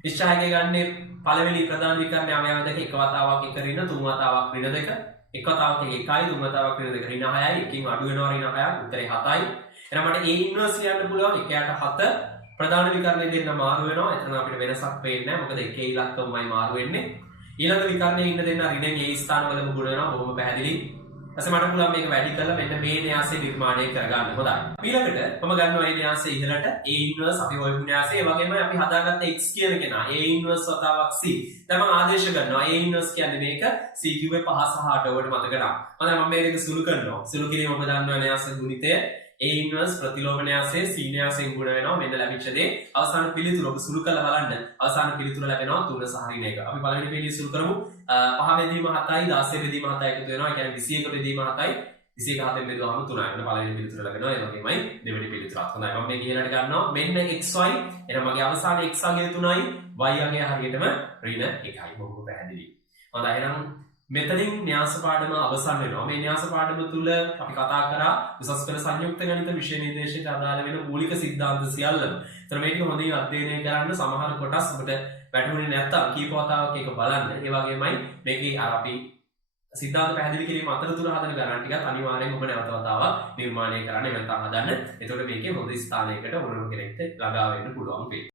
නිශ්චායකය ගන්නේ පළවෙනි ප්‍රධාන විකරණයේ අවයව දෙක එක වතාවක් එක ඍණ තුන් වතාවක් ඍණ දෙක එක වතාවක් එකයි තුන් වතාවක් ඍණ දෙක ඍණ 6යි එකකින් අඩු වෙනවා ඍණ 6ක් උත්තරේ 7යි. එහෙනම් මට a ඉන්වර්ස් ලියන්න පුළුවන් 1ට 7 ප්‍රධාන විකරණය දෙන්න මාරු වෙනවා. එතන අපිට වෙනසක් පේන්නේ නැහැ. මොකද එකේ ඉලක්කමයි මාරු වෙන්නේ. ඊළඟ විකරණයේ ඉන්න දෙන්න ඍණෙන් ඒ ස්ථානවලම ගුණ වෙනවා. බොහොම පැහැදිලි. ඊපස්සේ මට පුළුවන් මේක වැඩි කරලා මෙන්න මේ න්‍යාසය නිර්මාණය කරගන්න. හොඳයි. ඊළඟට මම ගන්නවා මේ න්‍යාසය ඉහළට a ඉන්වර්ස් අපි හොයපු න්‍යාසය. ඒ වගේම අපි හදාගත්ත x කියන කෙනා a ඉන්වර්ස් වතාවක් c. දැන් මම ආදේශ කරනවා a ඉන්වර්ස් කියන්නේ මේක c කිව්වේ 5 සහ 8 ඔබට මතක නම්. හොඳයි මම මේක සුළු කරනවා. සුළු කිරීම ඔබ දන්නවා න්‍යාස ගුණිතය a ඉන්වර්ස් ප්‍රතිලෝම න්‍යාසයේ c න්‍යාසයෙන් ගුණ වෙනවා. මෙන්න ලැබිච්ච දේ අවසාන පිළිතුර ඔබ සුළු කරලා බලන්න. අවසාන පිළිතුර ලැබෙනවා 3 සහ ඍණ 1. අපි පළවෙනි පිළිතුර සුළු කරමු. 5 බෙදීම 7යි 16 බෙදීම 7යි එකතු වෙනවා. ඒ කියන්නේ 21 බෙදීම 7යි 21 7ෙන් බෙදුවාම 3යි. එන්න පළවෙනි පිළිතුර ලැබෙනවා. ඒ වගේමයි දෙවෙනි පිළිතුරත්. හොඳයි මම මේක ඉහළට ගන්නවා. මෙන්න xy. එහෙනම් මගේ අවසාන x අගය 3යි y අගය හරියටම ඍණ 1යි. බොහොම පැහැදිලි. හොඳයි එහෙනම් මෙතනින් න්‍යාස පාඩම අවසන් වෙනවා. මේ න්‍යාස පාඩම තුල අපි කතා කරා උසස් පෙළ සංයුක්ත ගණිත විෂය නිර්දේශයට අදාළ වෙන මූලික සිද්ධාන්ත සියල්ලම. ඒතර මේක හොඳින් අධ්‍යයනය කරන්න සමහර කොටස් ඔබට වැටහුනේ නැත්තම් කීප වතාවක් ඒක බලන්න. ඒ වගේමයි මේකේ අර අපි සිද්ධාන්ත පැහැදිලි කිරීම අතරතුර හදන ගණන් ටිකත් අනිවාර්යෙන් ඔබ නැවත වතාවක් නිර්මාණය කරන්න නැත්නම් හදන්න. එතකොට මේකේ හොඳ ස්ථානයකට ඕනම කෙනෙක්ට ළඟා වෙන්න පුළුවන් වෙයි.